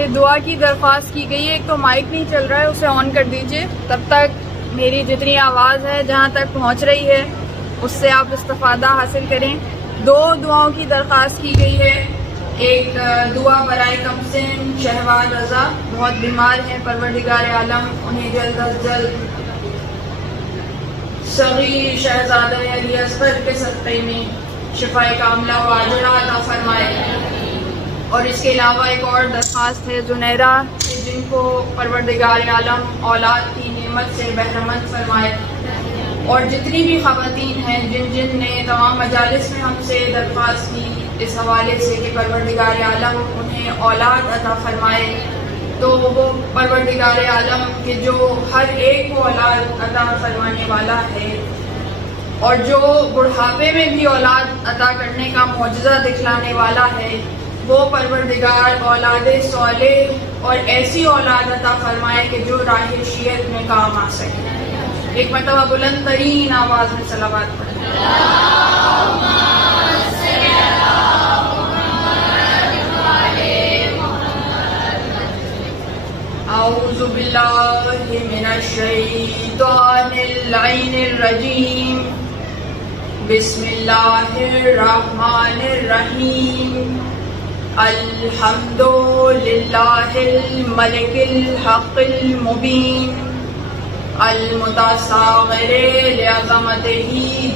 سے دعا کی درخواست کی گئی ہے. ایک تو مائک نہیں چل رہا ہے, اسے آن کر دیجیے. تب تک میری جتنی آواز ہے جہاں تک پہنچ رہی ہے اس سے آپ استفادہ حاصل کریں. 2 دعاؤں کی درخواست کی گئی ہے. ایک دعا برائے کمسن شہوار رضا, بہت بیمار ہیں, پروردگار عالم انہیں جلد از جلد صغیر شہزادہ علی اصغر کے صدقے میں شفاء کاملہ و عاجلہ عطا فرمائے. اور اس کے علاوہ ایک اور درخواست ہے زنیرہ کہ جن کو پروردگار عالم اولاد کی نعمت سے بہرمند فرمائے. اور جتنی بھی خواتین ہیں جن نے تمام مجالس میں ہم سے درخواست کی اس حوالے سے کہ پروردگار عالم انہیں اولاد عطا فرمائے, تو وہ پروردگار عالم کہ جو ہر ایک کو اولاد عطا فرمانے والا ہے اور جو بڑھاپے میں بھی اولاد عطا کرنے کا معجزہ دکھلانے والا ہے, وہ پروردگار اولاد صالح اور ایسی اولاد عطا فرمائے کہ جو راہ شریعت میں کام آ سکے. ایک مرتبہ بلند ترین آواز میں صلوات پڑھیں. اعوذ باللہ من الشیطان اللعین الرجیم. بسم اللہ الرحمن الرحیم. الحمد للہ الملک الحق المبین المتصاغر لعظمتہ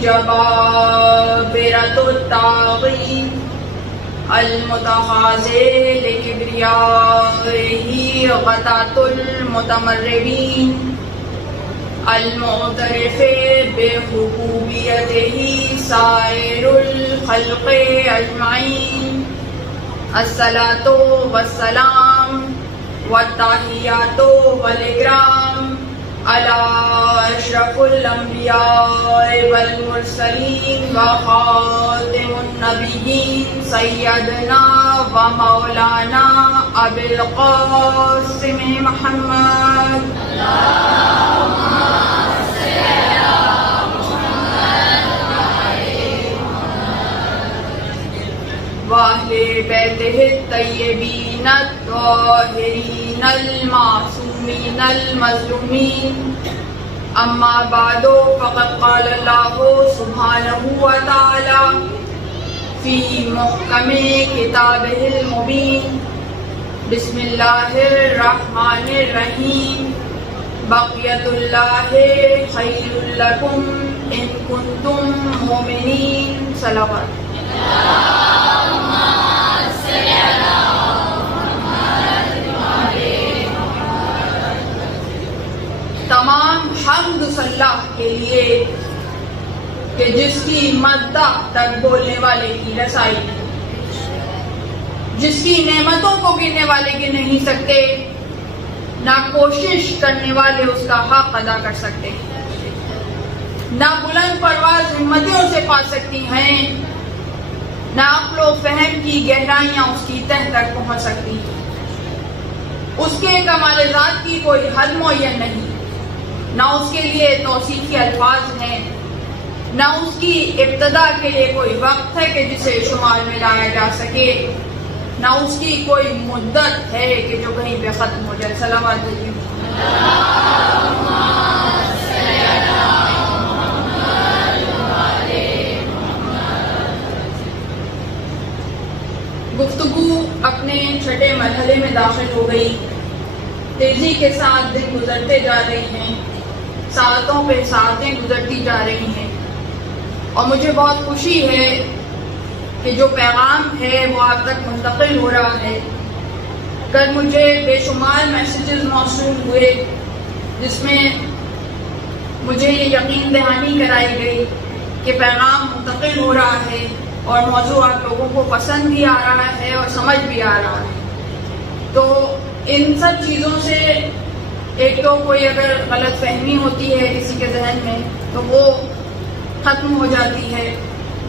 جبابرۃ الطاغی المتخاذل لکبریائہ غطاۃ المتمردین المعترف بحبوبیتہ سائر الخلق اجمعین. الصلاۃ والسلام والتحیات والاکرام علی اشرف الانبیاء والمرسلین وخاتم النبیین سیدنا و مولانا ابی القاسم محمد. وَأَهْلِ بَيْتِهِ الطَّيِّبِينَ الطَّاهِرِينَ الْمَعْصُومِينَ الْمَظْلُومِينَ. أَمَّا بَعْدُ فَقَدْ قَالَ اللَّهُ سُبْحَانَهُ وَتَعَالَى فِي مُحْكَمِ كِتَابِهِ الْمُبِينِ. بسم اللہ الرحمن الرحیم. بقیۃ اللہ خیر لکم ان کنتم مؤمنین. صلوات. تمام حمد صلاح کے لیے کہ جس کی مدح تک بولنے والے کی رسائی نہیں, جس کی نعمتوں کو گننے والے گن نہیں سکتے, نہ کوشش کرنے والے اس کا حق ادا کر سکتے, نہ بلند پرواز ہمتیں اسے پا سکتی ہیں, نہ عقل و فہم کی گہرائیاں اس کی تہ تک پہنچ سکتی ہیں. اس کے کمال ذات کی کوئی حد معین نہیں, نہ اس کے لیے توصیفی الفاظ ہیں, نہ اس کی ابتدا کے لیے کوئی وقت ہے کہ جسے شمار میں لایا جا سکے, نہ اس کی کوئی مدت ہے کہ جو کہیں پہ ختم ہو جائے. صلوات علیہ. گفتگو اپنے چھٹے مرحلے میں داخل ہو گئی. تیزی کے ساتھ دن گزرتے جا رہے ہیں, ساعتوں پہ ساعتیں گزرتی جا رہی ہیں, اور مجھے بہت خوشی ہے کہ جو پیغام ہے وہ آپ تک منتقل ہو رہا ہے. کل مجھے بے شمار میسیجز موصول ہوئے جس میں مجھے یہ یقین دہانی کرائی گئی کہ پیغام منتقل ہو رہا ہے اور موضوع آپ لوگوں کو پسند بھی آ رہا ہے اور سمجھ بھی آ رہا ہے. تو ان سب چیزوں سے ایک تو کوئی اگر غلط فہمی ہوتی ہے کسی کے ذہن میں تو وہ ختم ہو جاتی ہے,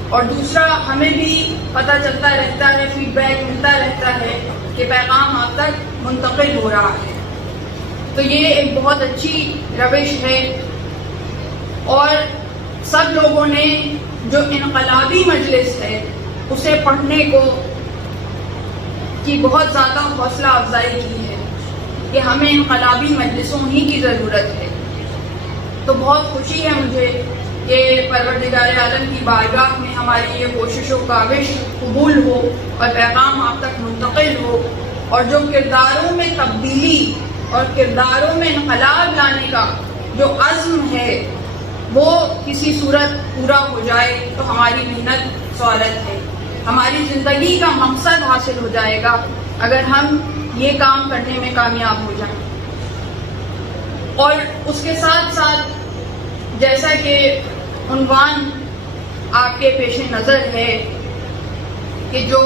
اور دوسرا ہمیں بھی پتہ چلتا رہتا ہے, فیڈ بیک ملتا رہتا ہے کہ پیغام آپ تک منتقل ہو رہا ہے. تو یہ ایک بہت اچھی روش ہے, اور سب لوگوں نے جو انقلابی مجلس ہے اسے پڑھنے کو کی بہت زیادہ حوصلہ افزائی کی ہے کہ ہمیں انقلابی مجلسوں ہی کی ضرورت ہے. تو بہت خوشی ہے مجھے کہ پروردگار عالم کی بارگاہ میں ہماری یہ کوشش و کاوش قبول ہو اور پیغام آپ تک منتقل ہو، اور جو کرداروں میں تبدیلی اور کرداروں میں انقلاب لانے کا جو عزم ہے وہ کسی صورت پورا ہو جائے تو ہماری محنت سعادت ہے. ہماری زندگی کا مقصد حاصل ہو جائے گا اگر ہم یہ کام کرنے میں کامیاب ہو جائیں. اور اس کے ساتھ ساتھ جیسا کہ عنوان آپ کے پیش نظر ہے کہ جو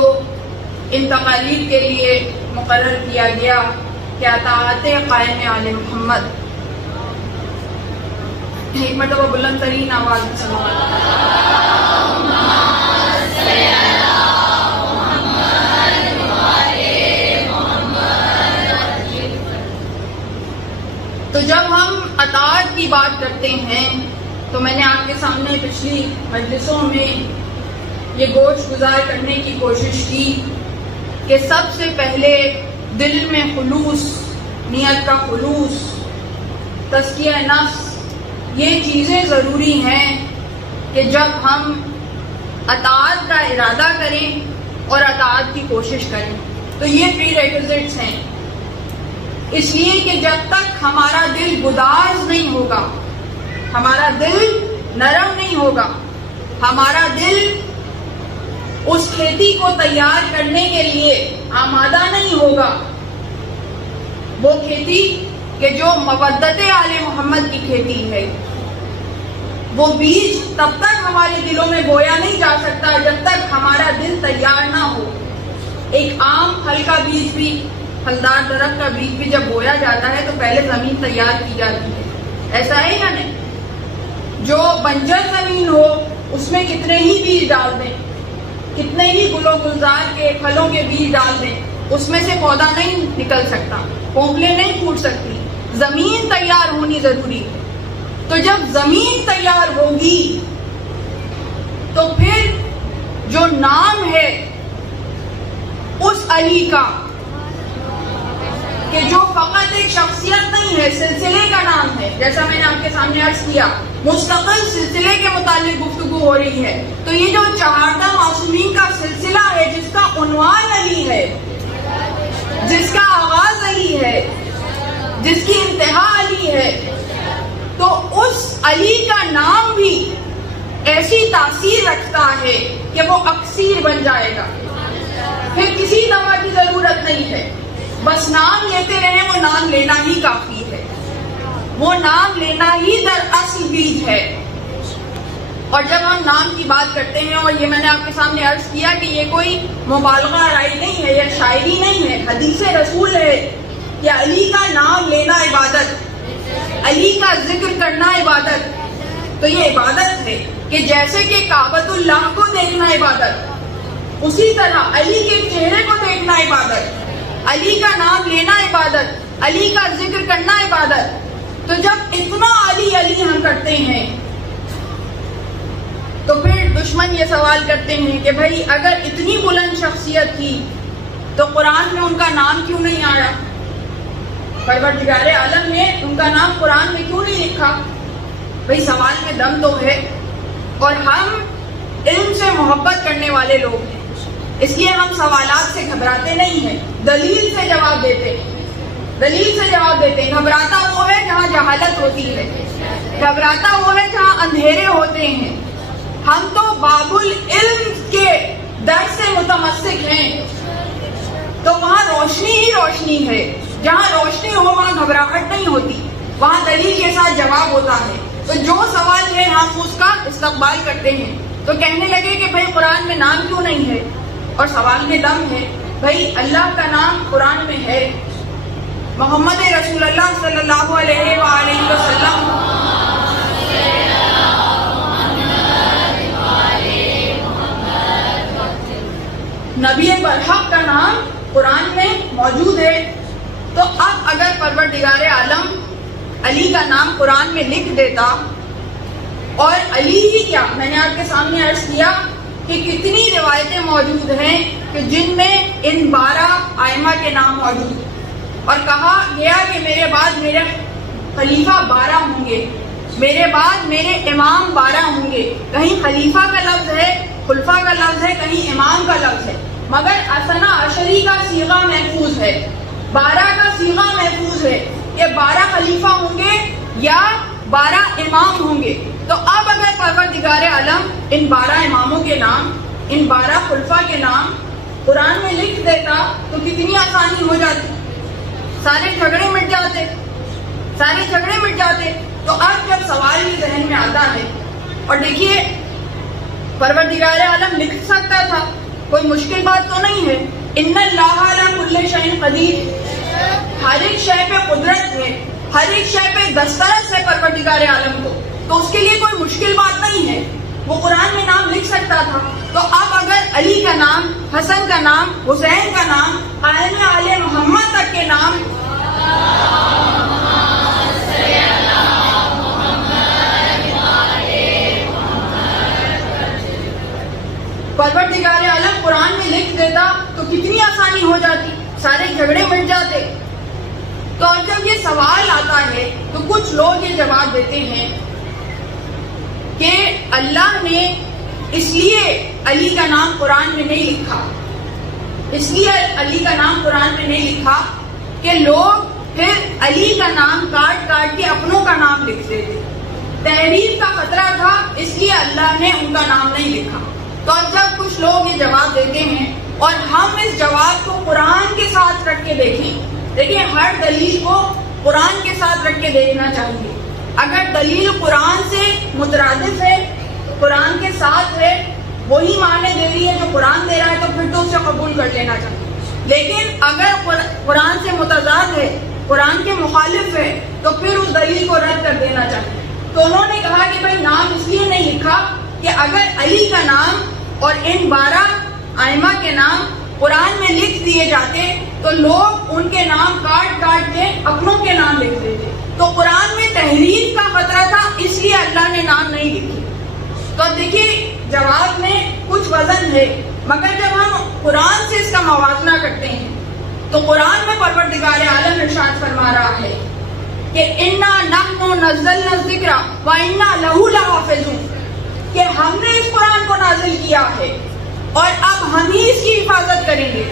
ان تقاریر کے لیے مقرر کیا گیا کہ اطاعت قائم آل محمد، ایک مرتبہ بلند ترین آواز میں تو جب ہم اطاعت کی بات کرتے ہیں تو میں نے آپ کے سامنے پچھلی مجلسوں میں یہ گوش گزار کرنے کی کوشش کی کہ سب سے پہلے دل میں خلوص، نیت کا خلوص، تزکیہ نفس، یہ چیزیں ضروری ہیں کہ جب ہم اطاعت کا ارادہ کریں اور اطاعت کی کوشش کریں تو یہ پری ریکوزٹس ہیں. اس لیے کہ جب تک ہمارا دل گداز نہیں ہوگا، ہمارا دل نرم نہیں ہوگا، ہمارا دل اس کھیتی کو تیار کرنے کے لیے آمادہ نہیں ہوگا، وہ کھیتی کہ جو مودت آل محمد کی کھیتی ہے، وہ بیج تب تک ہمارے دلوں میں بویا نہیں جا سکتا جب تک ہمارا دل تیار نہ ہو. ایک عام پھل کا بیج بھی، پھلدار درخت کا بیج بھی جب بویا جاتا ہے تو پہلے زمین تیار کی جاتی ہے، ایسا ہے یا نہیں؟ جو بنجر زمین ہو اس میں کتنے ہی بیج ڈال دیں، کتنے ہی گل و گلزار کے پھلوں کے بیج ڈال دیں، اس میں سے پودا نہیں نکل سکتا، پونپلیں نہیں پھوٹ سکتی. زمین تیار ہونی ضروری ہے. تو جب زمین تیار ہوگی تو پھر جو نام ہے اس علی کا، کہ جو فقط ایک شخصیت نہیں ہے، سلسلے کا نام ہے، جیسا میں نے آپ کے سامنے عرض کیا مستقل سلسلے کے متعلق گفتگو ہو رہی ہے. تو یہ جو 14 معصومین کا سلسلہ ہے جس کا عنوان علی ہے، جس کا آغاز علی ہے، جس کی انتہا علی ہے، تو اس علی کا نام بھی ایسی تاثیر رکھتا ہے کہ وہ اکسیر بن جائے گا. پھر کسی دوا کی ضرورت نہیں ہے، بس نام لیتے رہیں، وہ نام لینا ہی کافی ہے، وہ نام لینا ہی دراصل بیج ہے. اور جب ہم نام کی بات کرتے ہیں، اور یہ میں نے آپ کے سامنے عرض کیا کہ یہ کوئی مبالغہ رائی نہیں ہے یا شاعری نہیں ہے، حدیث رسول ہے کہ علی کا نام لینا عبادت، علی کا ذکر کرنا عبادت. تو یہ عبادت ہے کہ جیسے کہ کعبۃ اللہ کو دیکھنا عبادت، اسی طرح علی کے چہرے کو دیکھنا عبادت، علی کا نام لینا عبادت، علی کا ذکر کرنا عبادت. تو جب اتنا علی علی ہم کرتے ہیں تو پھر دشمن یہ سوال کرتے ہیں کہ بھائی اگر اتنی بلند شخصیت تھی تو قرآن میں ان کا نام کیوں نہیں آیا؟ پروردگار عالم نے ان کا نام قرآن میں کیوں نہیں لکھا؟ بھائی سوال میں دم تو ہے، اور ہم علم سے محبت کرنے والے لوگ ہیں، اس لیے ہم سوالات سے گھبراتے نہیں ہیں، دلیل سے جواب دیتے ہیں، دلیل سے جواب دیتے ہیں. گھبراتا وہ ہے جہاں جہالت ہوتی ہے، گھبراتا وہ ہے جہاں اندھیرے ہوتے ہیں. ہم تو باب العلم کے در سے متمسک ہیں، تو وہاں روشنی ہی روشنی ہے. جہاں روشنی ہو وہاں گھبراہٹ نہیں ہوتی، وہاں دلیل کے ساتھ جواب ہوتا ہے. تو جو سوال ہے ہم اس کا استقبال کرتے ہیں. تو کہنے لگے کہ بھائی قرآن میں نام کیوں نہیں ہے؟ اور سوال میں دم ہے. بھائی اللہ کا نام قرآن میں ہے، محمد رسول اللہ صلی اللہ علیہ وآلہ وسلم نبی برحق کا نام قرآن میں موجود ہے. تو اب اگر پروردگار عالم علی کا نام قرآن میں لکھ دیتا، اور علی ہی کیا، میں نے آپ کے سامنے عرض کیا کہ کتنی روایتیں موجود ہیں کہ جن میں ان 12 ائمہ کے نام موجود، اور کہا گیا کہ میرے بعد میرے خلیفہ 12 ہوں گے، میرے بعد میرے امام 12 ہوں گے. کہیں خلیفہ کا لفظ ہے، خلفاء کا لفظ ہے، کہیں امام کا لفظ ہے، مگر اثنا عشری کا صیغہ محفوظ ہے، 12 کا صیغہ محفوظ ہے کہ 12 خلیفہ ہوں گے یا 12 امام ہوں گے. تو اب اگر پروردگار عالم ان 12 اماموں کے نام، ان 12 خلفاء کے نام قرآن میں لکھ دیتا تو کتنی آسانی ہو جاتی، سارے جھگڑے مٹ جاتے، سارے جھگڑے مٹ جاتے. تو اب جب سوال یہ ذہن میں آتا ہے، اور دیکھیے پروردگار عالم لکھ سکتا تھا، کوئی مشکل بات تو نہیں ہے. ان اللہ علی کل شیء قدیر، ہر ایک شے پہ قدرت ہے، ہر ایک شے پہ دسترس ہے پروردگار عالم کو، تو اس کے لیے کوئی مشکل بات نہیں ہے، وہ قرآن میں نام لکھ سکتا تھا. تو اب اگر علی کا نام، حسن کا نام، حسین کا نام، قائم آل محمد تک کے نام، پروردگار عالم قرآن میں لکھ دیتا تو کتنی آسانی ہو جاتی، سارے جھگڑے مٹ جاتے. تو اب جب یہ سوال آتا ہے تو کچھ لوگ یہ جواب دیتے ہیں کہ اللہ نے اس لیے علی کا نام قرآن میں نہیں لکھا، اس لیے علی کا نام قرآن میں نہیں لکھا کہ لوگ پھر علی کا نام کاٹ کاٹ کے اپنوں کا نام لکھتے تھے، تحریف کا خطرہ تھا، اس لیے اللہ نے ان کا نام نہیں لکھا. تو اب جب کچھ لوگ یہ جواب دیتے ہیں اور ہم اس جواب کو قرآن کے ساتھ رکھ کے دیکھیں، دیکھیں ہر دلیل کو قرآن کے ساتھ رکھ کے دیکھنا چاہیے. اگر دلیل قرآن سے مترادف ہے، قرآن کے ساتھ ہے، وہی معنی دے رہی ہے جو قرآن دے رہا ہے، تو پھر تو اسے قبول کر لینا چاہیے. لیکن اگر قرآن سے متضاد ہے، قرآن کے مخالف ہے، تو پھر اس دلیل کو رد کر دینا چاہیے. تو انہوں نے کہا کہ بھائی نام اس لیے نہیں لکھا کہ اگر علی کا نام اور ان 12 ائمہ کے نام قرآن میں لکھ دیے جاتے تو لوگ ان کے نام کاٹ کاٹ کے اپنوں کے نام لکھ دیتے، تو قرآن میں تحریف کا خطرہ تھا، اس لیے اللہ نے نام نہیں لکھے. تو دیکھیے جواب میں کچھ وزن ہے، مگر جب ہم قرآن سے اس کا موازنہ کرتے ہیں تو قرآن میں پروردگار عالم ارشاد فرما رہا ہے کہ انا نحن نزلنا الذکر وانا لہ لحافظون، کہ ہم نے اس قرآن کو نازل کیا ہے اور اب ہم ہی اس کی حفاظت کریں گے،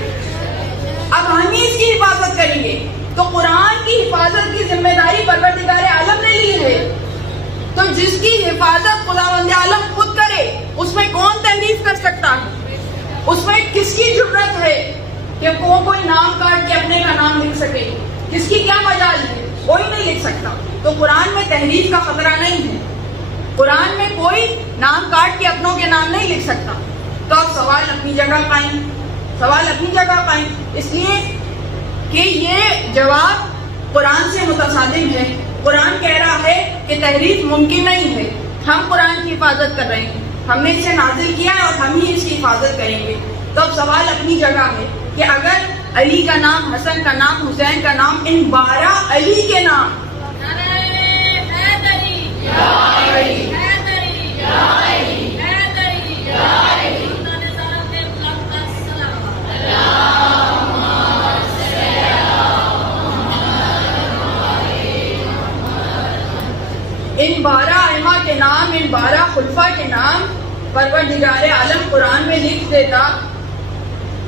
اب ہم ہی اس کی حفاظت کریں گے. تو قرآن کی حفاظت کی ذمہ داری پروردگار عالم نے لی ہے. تو جس کی حفاظت خداوند عالم خود کرے اس میں کون تحریف کر سکتا ہے؟ اس میں کس کی جرأت ہے کہ وہ کوئی نام کاٹ کے اپنے کا نام لکھ سکے؟ کس کی کیا مجال ہے؟ کوئی نہیں لکھ سکتا. تو قرآن میں تحریف کا خطرہ نہیں ہے، قرآن میں کوئی نام کاٹ کے اپنوں کے نام نہیں لکھ سکتا. تو اب سوال اپنی جگہ قائم، سوال اپنی جگہ قائم، اس لیے کہ یہ جواب قرآن سے متصادم ہے. قرآن کہہ رہا ہے کہ تحریف ممکن نہیں ہے، ہم قرآن کی حفاظت کر رہے ہیں، ہم نے اسے نازل کیا ہے اور ہم ہی اس کی حفاظت کریں گے. تو اب سوال اپنی جگہ ہے کہ اگر علی کا نام، حسن کا نام، حسین کا نام، ان 12 علی کے نام، ان 12 ائمہ کے نام، ان 12 خلفاء کے نام پروردگار عالم قرآن میں لکھ دیتا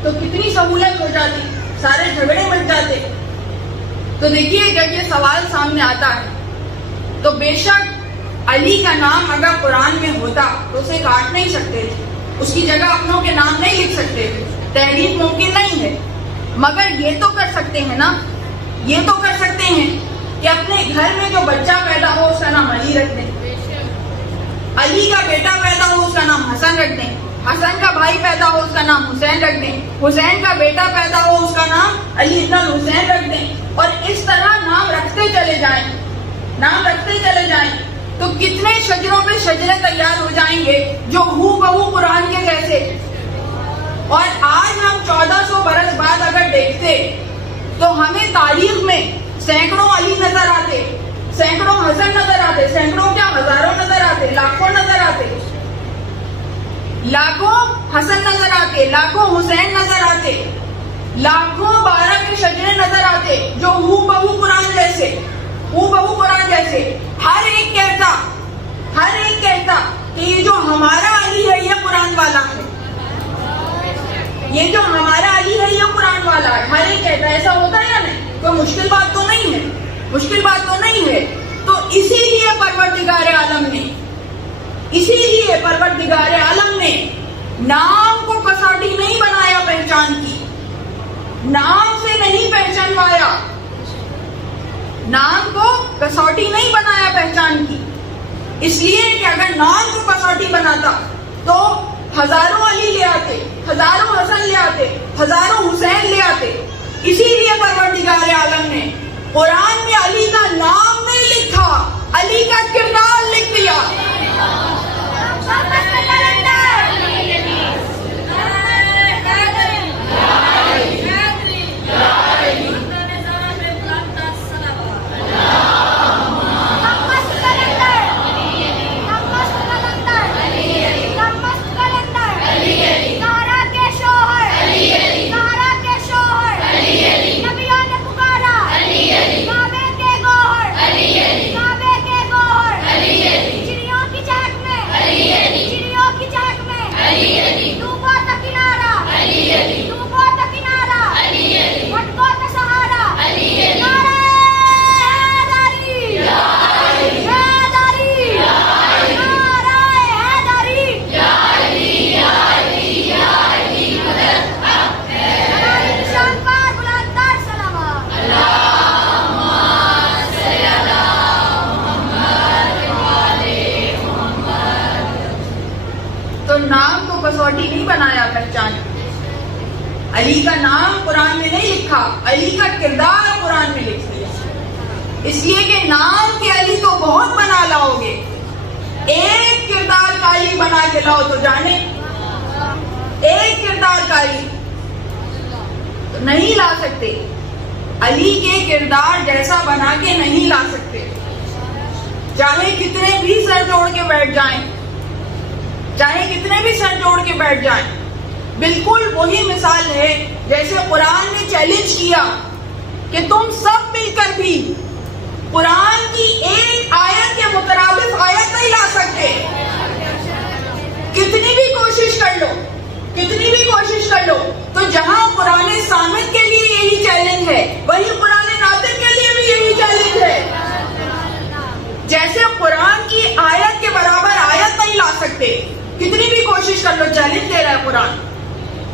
تو کتنی سہولت ہو جاتی، سارے جھگڑے مٹ جاتے. تو دیکھیے جب یہ سوال سامنے آتا ہے تو بے شک علی کا نام اگر قرآن میں ہوتا تو اسے کاٹ نہیں سکتے تھے، اس کی جگہ اپنوں کے نام نہیں لکھ سکتے تھے، تحریف ممکن نہیں ہے. مگر یہ تو کر سکتے ہیں نا، یہ تو کر سکتے ہیں کہ اپنے گھر میں جو بچہ پیدا ہو اس کا نام علی رکھ دیں، علی کا بیٹا پیدا ہو اس کا نام حسن رکھ دیں، حسن کا بھائی پیدا ہو اس کا نام حسین رکھ دیں، حسین کا بیٹا پیدا ہو اس کا نام علی ابن الحسین رکھ دیں، اور اس طرح نام رکھتے چلے جائیں، نام رکھتے چلے جائیں. تو کتنے شجروں پہ شجرے تیار ہو جائیں گے جو ہو بہو قرآن کے جیسے. اور آج ہم 1400 برس بعد اگر دیکھتے تو ہمیں تاریخ میں سینکڑوں علی نظر آتے، سینکڑوں حسن نظر آتے، سینکڑوں کیا ہزاروں نظر آتے، لاکھوں نظر آتے، لاکھوں حسن نظر آتے، لاکھوں حسین نظر آتے، لاکھوں بارہ کے شجرے نظر آتے جو ہو بہو قرآن جیسے، ہو بہو قرآن جیسے. ہر ایک کہتا کہ یہ جو ہمارا علی ہے یہ قرآن والا ہے، یہ جو ہمارا علی ہے یہ قرآن والا ہے. ہر ایک کہتا ہے. ایسا ہوتا ہے یا نہیں؟ کوئی مشکل بات تو نہیں ہے، مشکل بات تو نہیں ہے. تو اسی لیے پروردگار عالم نے نام کو کسوٹی نہیں بنایا پہچان کی، نام سے نہیں پہچانوایا، نام کو کسوٹی نہیں بنایا پہچان کی. اس لیے کہ اگر نام کو کسوٹی بناتا تو ہزاروں علی لے آتے، ہزاروں حسن لے آتے، ہزاروں حسین لے آتے. اسی لیے پروردگار عالم نے قرآن میں علی کا نام نہیں لکھا، علی کا کردار لکھ دیا. نام کو کسوٹی نہیں بنایا پہچان. علی کا نام قرآن میں نہیں لکھا، علی کا کردار قرآن میں لکھ دیا. اس لیے کہ نام کے علی تو بہت بنا لاؤ گے، ایک کردار کا علی بنا کے لاؤ تو جانے، ایک کردار کا علی تو نہیں لا سکتے. علی کے کردار جیسا بنا کے نہیں لا سکتے، چاہے کتنے بھی سر جوڑ کے بیٹھ جائیں، چاہے کتنے بھی سر جوڑ کے بیٹھ جائیں. بالکل وہی مثال ہے جیسے قرآن نے چیلنج کیا کہ تم سب مل کر بھی قرآن کی ایک آیت کے مترادف آیت نہیں لا سکتے. کتنی بھی کوشش کر لو تو جہاں قرآن صامت کے لیے یہی چیلنج ہے وہی قرآن ناطق کے لیے بھی یہی چیلنج ہے. جیسے قرآن کی آیت کے برابر آیت نہیں لا سکتے، کتنی بھی کوشش کر لو چیلنج دے رہا ہے قرآن،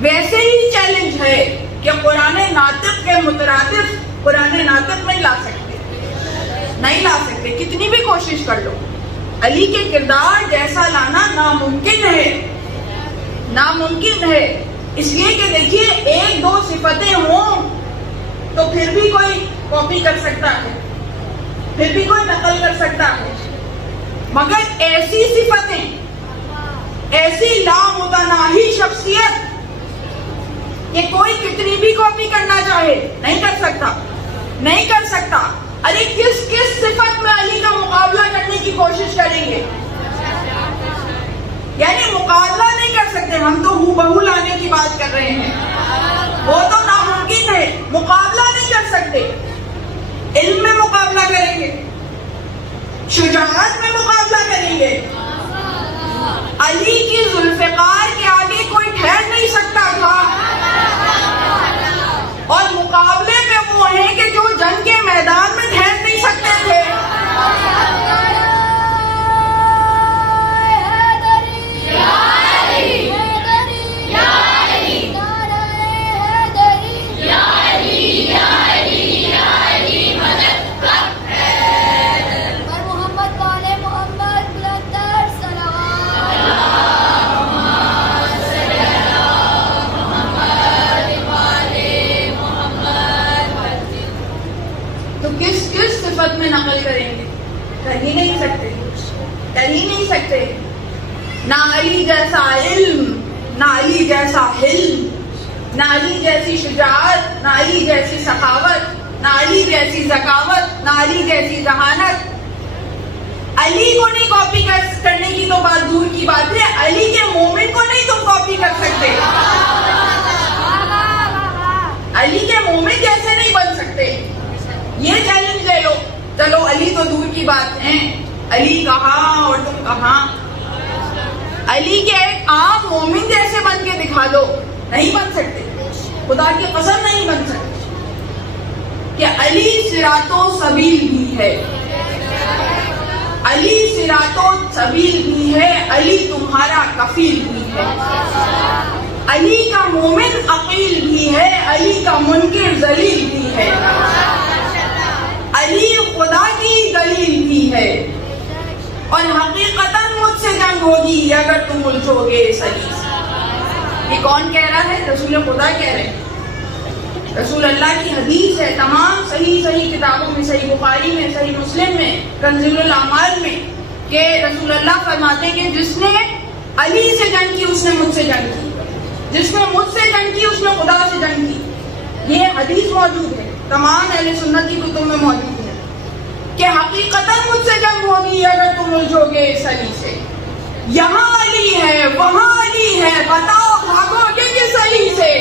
ویسے ہی چیلنج ہے کہ قرآن ناطق کے مترادف قرآن ناطق نہیں لا سکتے، کتنی بھی کوشش کر لو. علی کے کردار جیسا لانا ناممکن ہے. اس لیے کہ دیکھیے ایک دو صفتیں ہوں تو پھر بھی کوئی کاپی کر سکتا ہے، پھر بھی کوئی نقل کر سکتا ہے، مگر ایسی صفتیں، ایسی لامتناہی شخصیت کہ کوئی کتنی بھی کاپی کرنا چاہے نہیں کر سکتا. ارے کس صفت میں علی کا مقابلہ کرنے کی کوشش کریں گے؟ یعنی مقابلہ نہیں کر سکتے. ہم تو ہو بہو لانے کی بات کر رہے ہیں، وہ تو ناممکن ہے. مقابلہ نہیں کر سکتے. علم میں مقابلہ کریں گے، شجاعت میں مقابلہ کریں گے. علی کی ذوالفقار کے آگے کوئی ٹھہر نہیں سکتا تھا. اور مقابلے میں وہ ہیں کہ جو جنگ کے میدان میں ٹھہر نہیں سکتے تھے. میں نقل کریں گے؟ کر ہی نہیں سکتے. نہ علی جیسا علم، نہ علی جیسا حلم، نہ علی جیسی شجاعت، نہ علی جیسی سخاوت، نہ علی جیسی ذکاوت، نہ علی جیسی ذہانت. علی کو نہیں کاپی کرنے کی تو بات دور کی بات ہے، علی کے مومن کو نہیں تم کاپی کر سکتے. بات ہے، علی کہاں اور تم کہاں؟ علی کے ایک عام مومن جیسے بن کے دکھا دو، نہیں بن سکتے، خدا کی قسم نہیں بن سکتے کہ علی صراط و سبیل بھی ہے، علی صراط و سبیل بھی ہے، علی تمہارا کفیل بھی ہے، علی کا مومن عقیل بھی ہے، علی کا منکر ذلیل بھی ہے، علی خدا کی دلیل بھی ہے، اور حقیقتاً مجھ سے جنگ ہوگی اگر تم الجھو گے اس علی سے۔ یہ کون کہہ رہا ہے؟ رسول خدا کہہ رہے ہیں، رسول اللہ کی حدیث ہے، تمام صحیح کتابوں میں، صحیح بخاری میں، صحیح مسلم میں، کنز الاعمال میں، کہ رسول اللہ فرماتے ہیں کہ جس نے علی سے جنگ کی اس نے مجھ سے جنگ کی، جس نے مجھ سے جنگ کی اس نے خدا سے جنگ کی۔ یہ حدیث موجود ہے، تمام اہل سنت کی کتب میں موجود ہے کہ حقیقتاً مجھ سے جنگ ہوگی اگر تم الجھو گے اس علی سے۔ یہاں علی ہے، وہاں علی ہے، بتاؤ بھاگو گے کس علی سے؟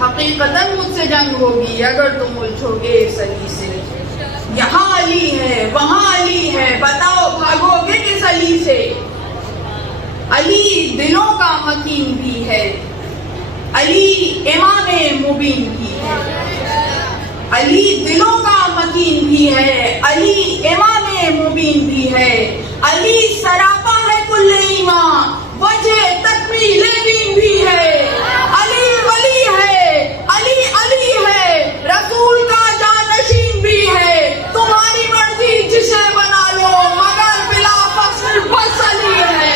حقیقتاً مجھ سے جنگ ہوگی اگر تم الجھو گے اس علی سے۔ یہاں علی ہے، وہاں علی ہے، بتاؤ بھاگو گے کس علی سے؟ علی دلوں کا مکین بھی ہے، علی امام مبین بھی ہے، علی دلوں کا مکین بھی ہے، علی امام مبین بھی ہے، علی سراپا ہے کل ایمان، وجہ تکمیل دین بھی ہے، علی ولی ہے، علی علی ہے، رسول کا جانشین بھی ہے، تمہاری مرضی جسے بنا لو مگر بلا فصل بس علی ہے۔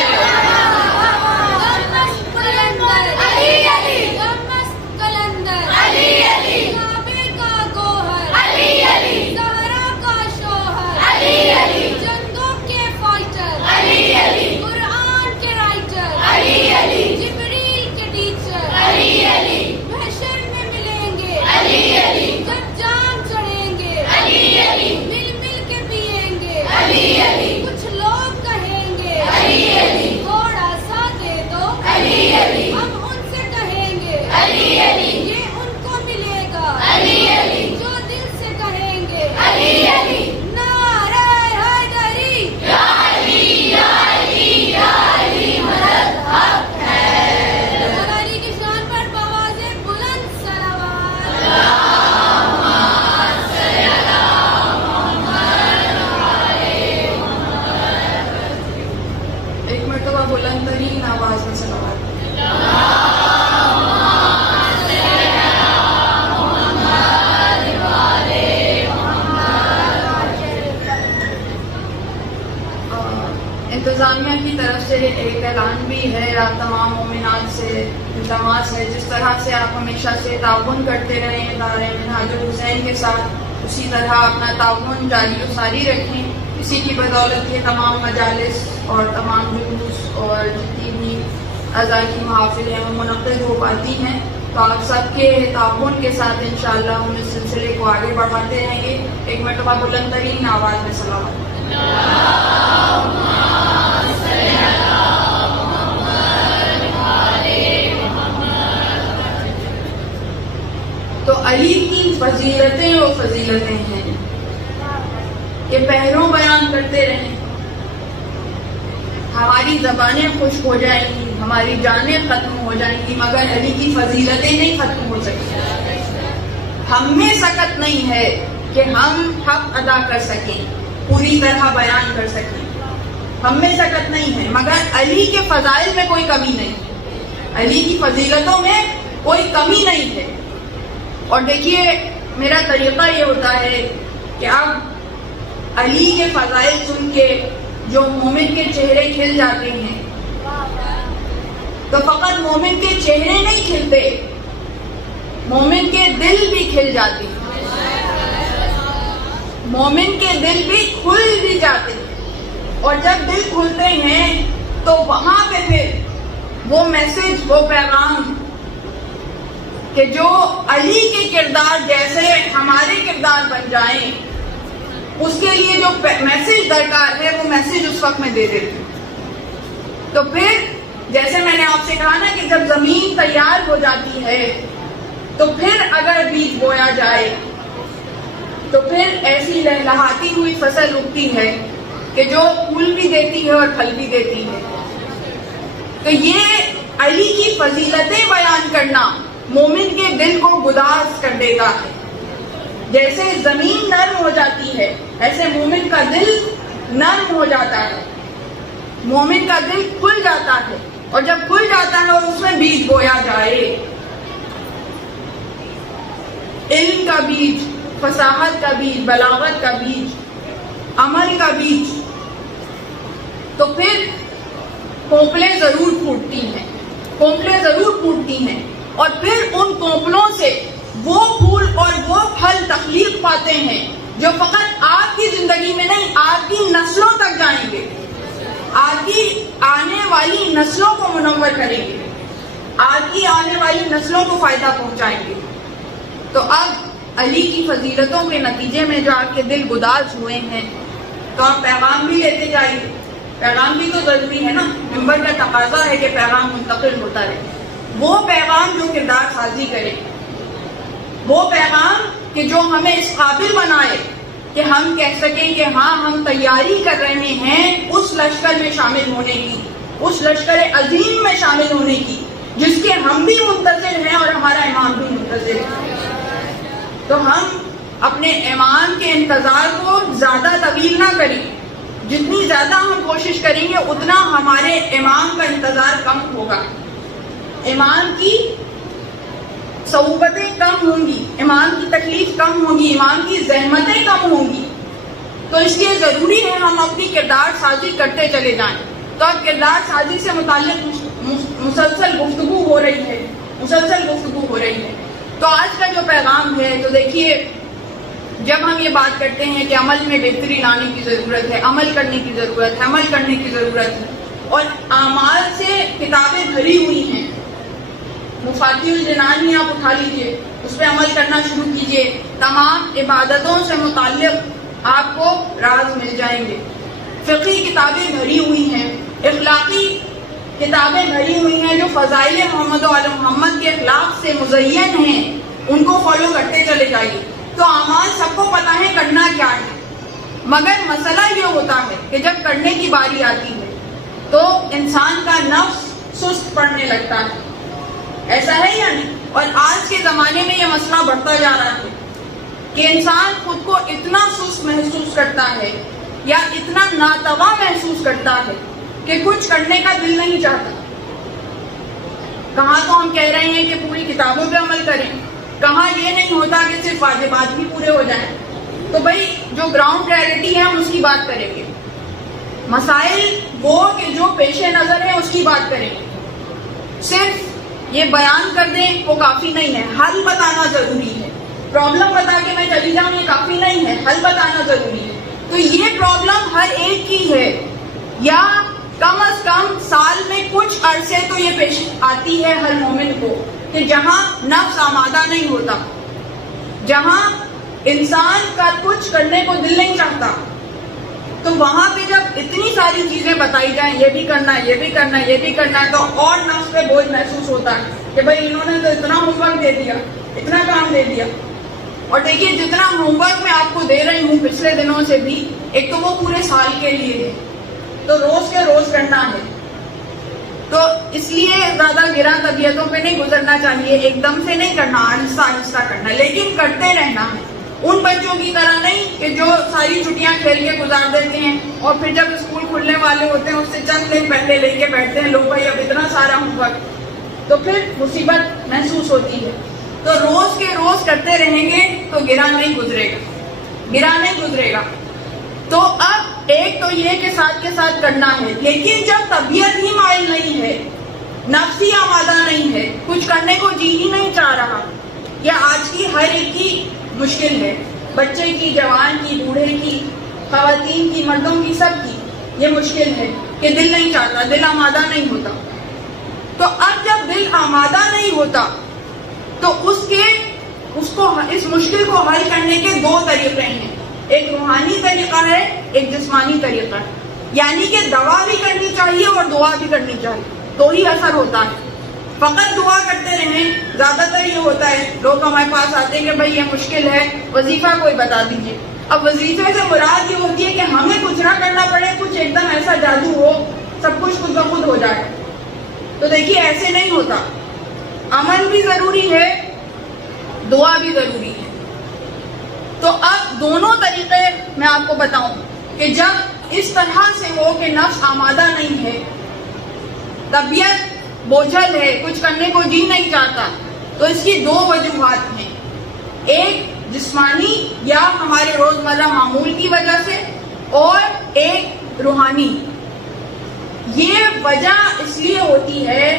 بلند ترین آواز میں صلوات۔ انتظامیہ کی طرف سے ایک اعلان بھی ہے، آپ تمام مومنات سے التماس ہے جس طرح سے آپ ہمیشہ سے تعاون کرتے رہیں ادارے منہاج الحسین کے ساتھ، اسی طرح اپنا تعاون جاری و ساری رکھیں۔ اسی کی بدولت یہ تمام مجالس اور تمام جلوس اور جتنی بھی اعضاء کی محافل ہیں وہ منعقد ہو پاتی ہیں، تو آپ سب کے تعاون کے ساتھ انشاءاللہ ہم اس سلسلے کو آگے بڑھاتے رہیں گے۔ ایک مرتبہ بلند ترین آواز میں صلوات۔ تو علی کی فضیلتیں وہ فضیلتیں ہیں کہ پہروں بیان کرتے رہیں، ہماری زبانیں خشک ہو جائیں گی، ہماری جانیں ختم ہو جائیں گی، مگر علی کی فضیلتیں نہیں ختم ہو سکتی۔ ہم میں سکت نہیں ہے کہ ہم حق ادا کر سکیں، پوری طرح بیان کر سکیں، ہم میں سکت نہیں ہے، مگر علی کے فضائل میں کوئی کمی نہیں، علی کی فضیلتوں میں کوئی کمی نہیں ہے۔ اور دیکھیے میرا طریقہ یہ ہوتا ہے کہ اب علی کے فضائل سن کے جو مومن کے چہرے کھل جاتے ہیں، تو فقط مومن کے چہرے نہیں کھلتے، مومن کے دل بھی کھل جاتے ہیں۔ مومن کے دل بھی کھل بھی جاتے ہیں، اور جب دل کھلتے ہیں تو وہاں پہ پھر وہ میسج، وہ پیغام کہ جو علی کے کردار جیسے ہمارے کردار بن جائیں، اس کے لیے جو میسج درکار ہے وہ میسج اس وقت میں دے دیتی ہوں۔ تو پھر جیسے میں نے آپ سے کہا نا کہ جب زمین تیار ہو جاتی ہے تو پھر اگر بیج بویا جائے تو پھر ایسی لہلہاتی ہوئی فصل اگتی ہے کہ جو پھول بھی دیتی ہے اور پھل بھی دیتی ہے۔ تو یہ علی کی فضیلتیں بیان کرنا مومن کے دل کو گداز کر دیتا ہے۔ جیسے زمین نرم ہو جاتی ہے ایسے مومن کا دل نرم ہو جاتا ہے، مومن کا دل کھل جاتا ہے، اور جب کھل جاتا ہے اور اس میں بیج بویا جائے، علم کا بیج، فصاحت کا بیج، بلاغت کا بیج، عمل کا بیج، تو پھر کونپلیں ضرور پھوٹتی ہیں، کونپلیں ضرور پھوٹتی ہیں، اور پھر ان کونپلوں سے وہ پھول اور وہ پھل تخلیق پاتے ہیں جو فقط آپ کی زندگی میں نہیں، آپ کی نسلوں تک جائیں گے، آپ کی آنے والی نسلوں کو منور کریں گے، آپ کی آنے والی نسلوں کو فائدہ پہنچائیں گے۔ تو اب علی کی فضیلتوں کے نتیجے میں جو آپ کے دل گداز ہوئے ہیں تو آپ پیغام بھی لیتے جائیے، پیغام بھی تو ضروری ہے نا، منبر کا تقاضا ہے کہ پیغام منتقل ہوتا رہے، وہ پیغام جو کردار سازی کرے، وہ پیغام کہ جو ہمیں اس قابل بنائے کہ ہم کہہ سکیں کہ ہاں ہم تیاری کر رہے ہیں اس لشکر میں شامل ہونے کی، اس لشکر عظیم میں شامل ہونے کی جس کے ہم بھی منتظر ہیں اور ہمارا امام بھی منتظر ہے۔ تو ہم اپنے ایمان کے انتظار کو زیادہ طویل نہ کریں، جتنی زیادہ ہم کوشش کریں گے اتنا ہمارے امام کا انتظار کم ہوگا، ایمان کی صعوبتیں کم ہوں گی، ایمان کی تکلیف کم ہوگی، ایمان کی زحمتیں کم ہوں گی۔ تو اس لیے ضروری ہے ہم اپنی کردار سازی کرتے چلے جائیں۔ تو اب کردار سازی سے متعلق مسلسل گفتگو ہو رہی ہے، مسلسل گفتگو ہو رہی ہے۔ تو آج کا جو پیغام ہے، تو دیکھیے جب ہم یہ بات کرتے ہیں کہ عمل میں بہتری لانے کی ضرورت ہے، عمل کرنے کی ضرورت ہے، عمل کرنے کی ضرورت ہے، اور اعمال سے کتابیں بھری ہوئی ہیں، مفاتیح الجنان ہی آپ اٹھا لیجئے، اس پہ عمل کرنا شروع کیجئے، تمام عبادتوں سے متعلق آپ کو راز مل جائیں گے۔ فقہی کتابیں بھری ہوئی ہیں، اخلاقی کتابیں بھری ہوئی ہیں جو فضائل محمد و آل محمد کے اخلاق سے مزین ہیں، ان کو فالو کرتے چلے جائیے۔ تو اعمال سب کو پتہ ہے کرنا کیا ہے، مگر مسئلہ یہ ہوتا ہے کہ جب کرنے کی باری آتی ہے تو انسان کا نفس سست پڑنے لگتا ہے، ایسا ہے یا نہیں؟ اور آج کے زمانے میں یہ مسئلہ بڑھتا جا رہا ہے کہ انسان خود کو اتنا سست محسوس کرتا ہے یا اتنا ناتواں محسوس کرتا ہے کہ کچھ کرنے کا دل نہیں چاہتا۔ کہاں تو ہم کہہ رہے ہیں کہ پوری کتابوں پہ عمل کریں، کہاں یہ نہیں ہوتا کہ صرف واجبات بھی پورے ہو جائیں۔ تو بھائی جو گراؤنڈ ریئلٹی ہے ہم اس کی بات کریں گے، مسائل وہ کہ جو پیش نظر ہے اس کی بات کریں گے۔ صرف یہ بیان کر دیں وہ کافی نہیں ہے، حل بتانا ضروری ہے۔ پرابلم بتا کے میں چلی جاؤں یہ کافی نہیں ہے، حل بتانا ضروری ہے۔ تو یہ پرابلم ہر ایک کی ہے، یا کم از کم سال میں کچھ عرصے تو یہ پیش آتی ہے ہر مومن کو کہ جہاں نفس آمادہ نہیں ہوتا، جہاں انسان کا کچھ کرنے کو دل نہیں چاہتا، تو وہاں پہ جب اتنی ساری چیزیں بتائی جائیں، یہ بھی کرنا ہے، یہ بھی کرنا ہے، یہ بھی کرنا ہے، تو اور نفس پہ بوجھ محسوس ہوتا ہے کہ بھائی انہوں نے تو اتنا ہوم ورک دے دیا، اتنا کام دے دیا۔ اور دیکھیے جتنا ہوم ورک میں آپ کو دے رہی ہوں پچھلے دنوں سے بھی، ایک تو وہ پورے سال کے لیے ہے، تو روز کے روز کرنا ہے، تو اس لیے زیادہ گراں طبیعتوں پہ نہیں گزرنا چاہیے، ایک دم سے نہیں کرنا، آہستہ آہستہ کرنا ہے، لیکن کرتے رہنا ہے۔ ان بچوں کی طرح نہیں کہ جو ساری چھٹیاں کھیل کے گزار دیتے ہیں اور پھر جب اسکول کھلنے والے ہوتے ہیں اس سے چند دن پہلے لے کے بیٹھتے ہیں، لو بھائی اب اتنا سارا ہوم ورک، تو پھر مصیبت محسوس ہوتی ہے۔ تو روز کے روز کرتے رہیں گے تو گراں نہیں گزرے گا، گراں نہیں گزرے گا۔ تو اب ایک تو یہ کہ ساتھ کرنا ہے، لیکن جب طبیعت ہی مائل نہیں ہے، نفس ہی آمادہ نہیں ہے، کچھ کرنے کو جی ہی نہیں چاہ رہا، یہ آج کی ہر ایک کی مشکل ہے، بچے کی، جوان کی، بوڑھے کی، خواتین کی، مردوں کی، سب کی یہ مشکل ہے کہ دل نہیں چاہتا، دل آمادہ نہیں ہوتا. تو اب جب دل آمادہ نہیں ہوتا تو اس مشکل کو حل کرنے کے دو طریقے ہیں. ایک روحانی طریقہ ہے، ایک جسمانی طریقہ ہے. یعنی کہ دوا بھی کرنی چاہیے اور دعا بھی کرنی چاہیے، تو ہی اثر ہوتا ہے. فقط دعا کرتے رہیں، زیادہ تر یہ ہوتا ہے لوگ ہمارے پاس آتے ہیں کہ بھائی یہ مشکل ہے، وظیفہ کوئی بتا دیجیے. اب وظیفے سے مراد یہ ہوتی ہے کہ ہمیں کچھ نہ کرنا پڑے، کچھ ایک دم ایسا جادو ہو، سب کچھ خود بخود ہو جائے. تو دیکھیے ایسے نہیں ہوتا. عمل بھی ضروری ہے، دعا بھی ضروری ہے. تو اب دونوں طریقے میں آپ کو بتاؤں کہ جب اس طرح سے ہو کہ نفس آمادہ نہیں ہے، طبیعت بوجھل ہے، کچھ کرنے کو جی نہیں چاہتا، تو اس کی دو وجوہات ہیں. ایک جسمانی یا ہمارے روزمرہ معمول کی وجہ سے، اور ایک روحانی. یہ وجہ اس لیے ہوتی ہے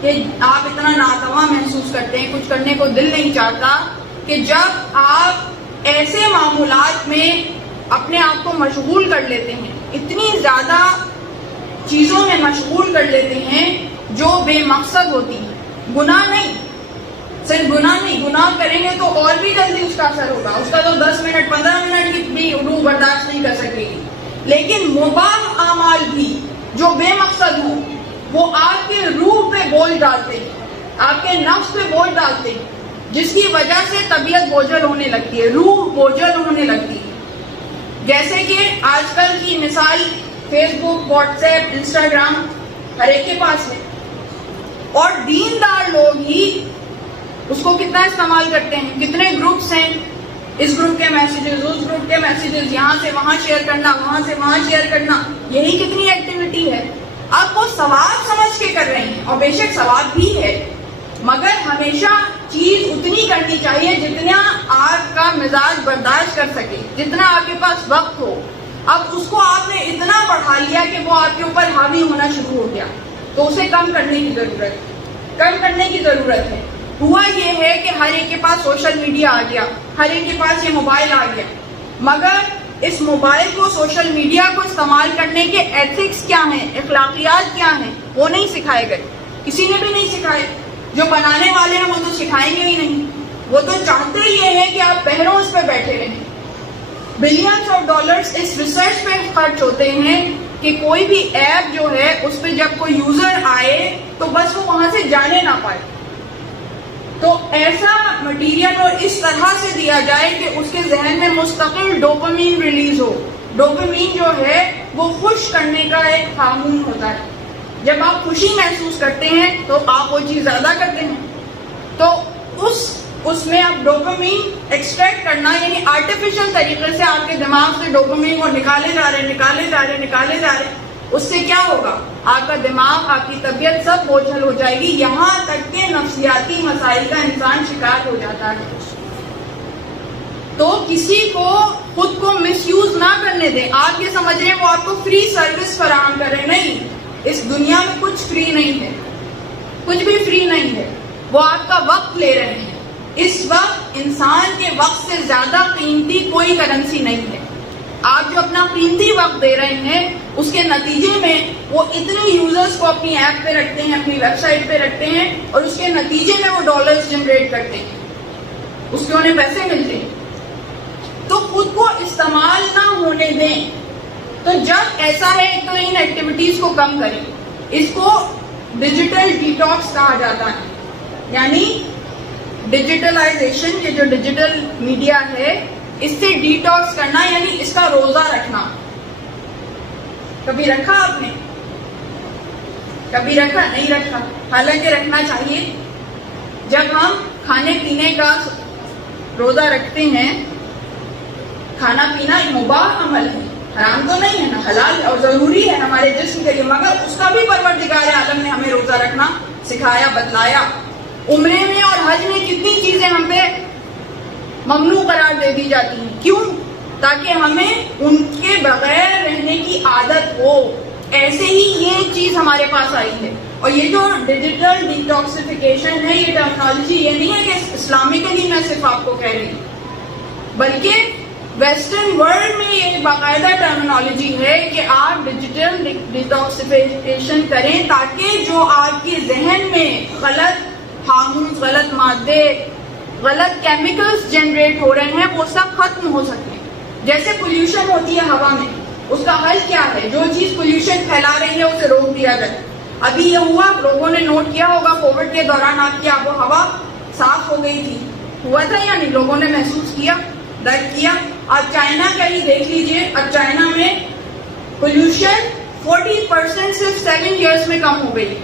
کہ آپ اتنا ناتواں محسوس کرتے ہیں، کچھ کرنے کو دل نہیں چاہتا، کہ جب آپ ایسے معمولات میں اپنے آپ کو مشغول کر لیتے ہیں، اتنی زیادہ چیزوں میں مشغول کر لیتے ہیں جو بے مقصد ہوتی ہیں. گناہ نہیں، صرف گناہ نہیں، گناہ کریں گے تو اور بھی جلدی اس کا اثر ہوگا. اس کا تو 10 منٹ 15 منٹ کی بھی روح برداشت نہیں کر سکے گی. لیکن مباح اعمال بھی جو بے مقصد ہوں، وہ آپ کے روح پہ بوجھ ڈالتے ہیں، آپ کے نفس پہ بوجھ ڈالتے ہیں، جس کی وجہ سے طبیعت بوجھل ہونے لگتی ہے، روح بوجھل ہونے لگتی ہے. جیسے کہ آج کل کی مثال فیس بک، واٹس ایپ، انسٹاگرام ہر ایک کے پاس ہے، اور دیندار لوگ ہی اس کو کتنا استعمال کرتے ہیں. کتنے گروپس ہیں، اس گروپ کے میسیجز، اس گروپ کے میسیجز، یہاں سے وہاں شیئر کرنا، وہاں سے وہاں شیئر کرنا، یہی کتنی ایکٹیویٹی ہے. آپ وہ ثواب سمجھ کے کر رہے ہیں، اور بے شک ثواب بھی ہے، مگر ہمیشہ چیز اتنی کرنی چاہیے جتنا آپ کا مزاج برداشت کر سکے، جتنا آپ کے پاس وقت ہو. اب اس کو آپ نے اتنا بڑھا لیا کہ وہ آپ کے اوپر حاوی ہونا شروع ہو گیا، تو اسے کم کرنے کی ضرورت ہے. ہوا یہ ہے کہ ہر ایک کے پاس سوشل میڈیا آ گیا، ہر ایک کے پاس یہ موبائل آ گیا، مگر اس موبائل کو، سوشل میڈیا کو استعمال کرنے کے ایتھکس کیا ہیں، اخلاقیات کیا ہیں، وہ نہیں سکھائے گئے. کسی نے بھی نہیں سکھائے. جو بنانے والے ہیں وہ تو سکھائیں گے ہی نہیں. وہ تو چاہتے یہ ہیں کہ آپ بہروں اس پہ بیٹھے رہیں. بلینز آف ڈالرز اس ریسرچ پہ خرچ ہوتے ہیں کہ کوئی بھی ایپ جو ہے اس پہ جب کوئی یوزر آئے تو بس وہ وہاں سے جانے نہ پائے. تو ایسا مٹیریل اور اس طرح سے دیا جائے کہ اس کے ذہن میں مستقل ڈوپامین ریلیز ہو. ڈوپامین جو ہے وہ خوش کرنے کا ایک ہارمون ہوتا ہے. جب آپ خوشی محسوس کرتے ہیں تو آپ وہ چیز زیادہ کرتے ہیں. تو اس میں آپ ڈوپامین ایکسٹریکٹ کرنا، یعنی آرٹیفیشل طریقے سے آپ کے دماغ سے ڈوپامین کو نکالے جا رہے. اس سے کیا ہوگا؟ آپ کا دماغ، آپ کی طبیعت سب بوجھل ہو جائے گی، یہاں تک کہ نفسیاتی مسائل کا انسان شکار ہو جاتا ہے. تو کسی کو خود کو مس یوز نہ کرنے دیں. آپ یہ سمجھ رہے ہیں وہ آپ کو فری سروس فراہم کر رہے، نہیں. اس دنیا میں کچھ فری نہیں ہے، کچھ بھی فری نہیں ہے. وہ آپ کا وقت لے رہے ہیں. اس وقت انسان کے وقت سے زیادہ قیمتی کوئی کرنسی نہیں ہے. آپ جو اپنا قیمتی وقت دے رہے ہیں، اس کے نتیجے میں وہ اتنے یوزرز کو اپنی ایپ پہ رکھتے ہیں، اپنی ویب سائٹ پہ رکھتے ہیں، اور اس کے نتیجے میں وہ ڈالرز جنریٹ کرتے ہیں، اس کے انہیں پیسے ملتے ہیں. تو خود کو استعمال نہ ہونے دیں. تو جب ایسا ہے تو ان ایکٹیویٹیز کو کم کریں. اس کو ڈیجیٹل ڈیٹاکس کہا جاتا ہے. یعنی ڈیجیٹلائزیشن، یہ جو ڈیجیٹل میڈیا ہے اس سے ڈیٹاکس کرنا، یعنی اس کا روزہ رکھنا. کبھی رکھا آپ نے؟ کبھی رکھا؟ نہیں رکھا. حالانکہ رکھنا چاہیے. جب ہم کھانے پینے کا روزہ رکھتے ہیں، کھانا پینا مباح عمل ہے، حرام تو نہیں ہے نا، حلال اور ضروری ہے ہمارے جسم کے لیے، مگر اس کا بھی پروردگار عالم نے ہمیں روزہ رکھنا سکھایا، بتلایا. عمرے میں اور حج میں کتنی چیزیں ہم پہ ممنوع قرار دے دی جاتی ہیں. کیوں؟ تاکہ ہمیں ان کے بغیر رہنے کی عادت ہو. ایسے ہی یہ چیز ہمارے پاس آئی ہے. اور یہ جو ڈیجیٹل ڈیٹاکسیفیکیشن ہے، یہ ٹرمنالوجی یہ نہیں ہے کہ اسلامکلی میں صرف آپ کو کہہ رہی ہوں. بلکہ ویسٹرن ورلڈ میں یہ باقاعدہ ٹرمینالوجی ہے کہ آپ ڈیجیٹل ڈیٹاکسیفیکیشن کریں تاکہ جو آپ کے ذہن میں غلط ہارمونز، غلط مادے، غلط کیمیکلز جنریٹ ہو رہے ہیں وہ سب ختم ہو سکیں. جیسے پولیوشن ہوتی ہے ہوا میں، اس کا حل کیا ہے؟ جو چیز پولیوشن پھیلا رہی ہے اسے روک دیا جائے. ابھی یہ ہوا، لوگوں نے نوٹ کیا ہوگا کووڈ کے دوران آپ کی آب و ہوا صاف ہو گئی تھی، ہوا تھا یا نہیں؟ لوگوں نے محسوس کیا، درک کیا. اب چائنا کا ہی دیکھ لیجئے، اب چائنا میں پولیوشن 40% صرف 7 ایئرس میں کم ہو گئی.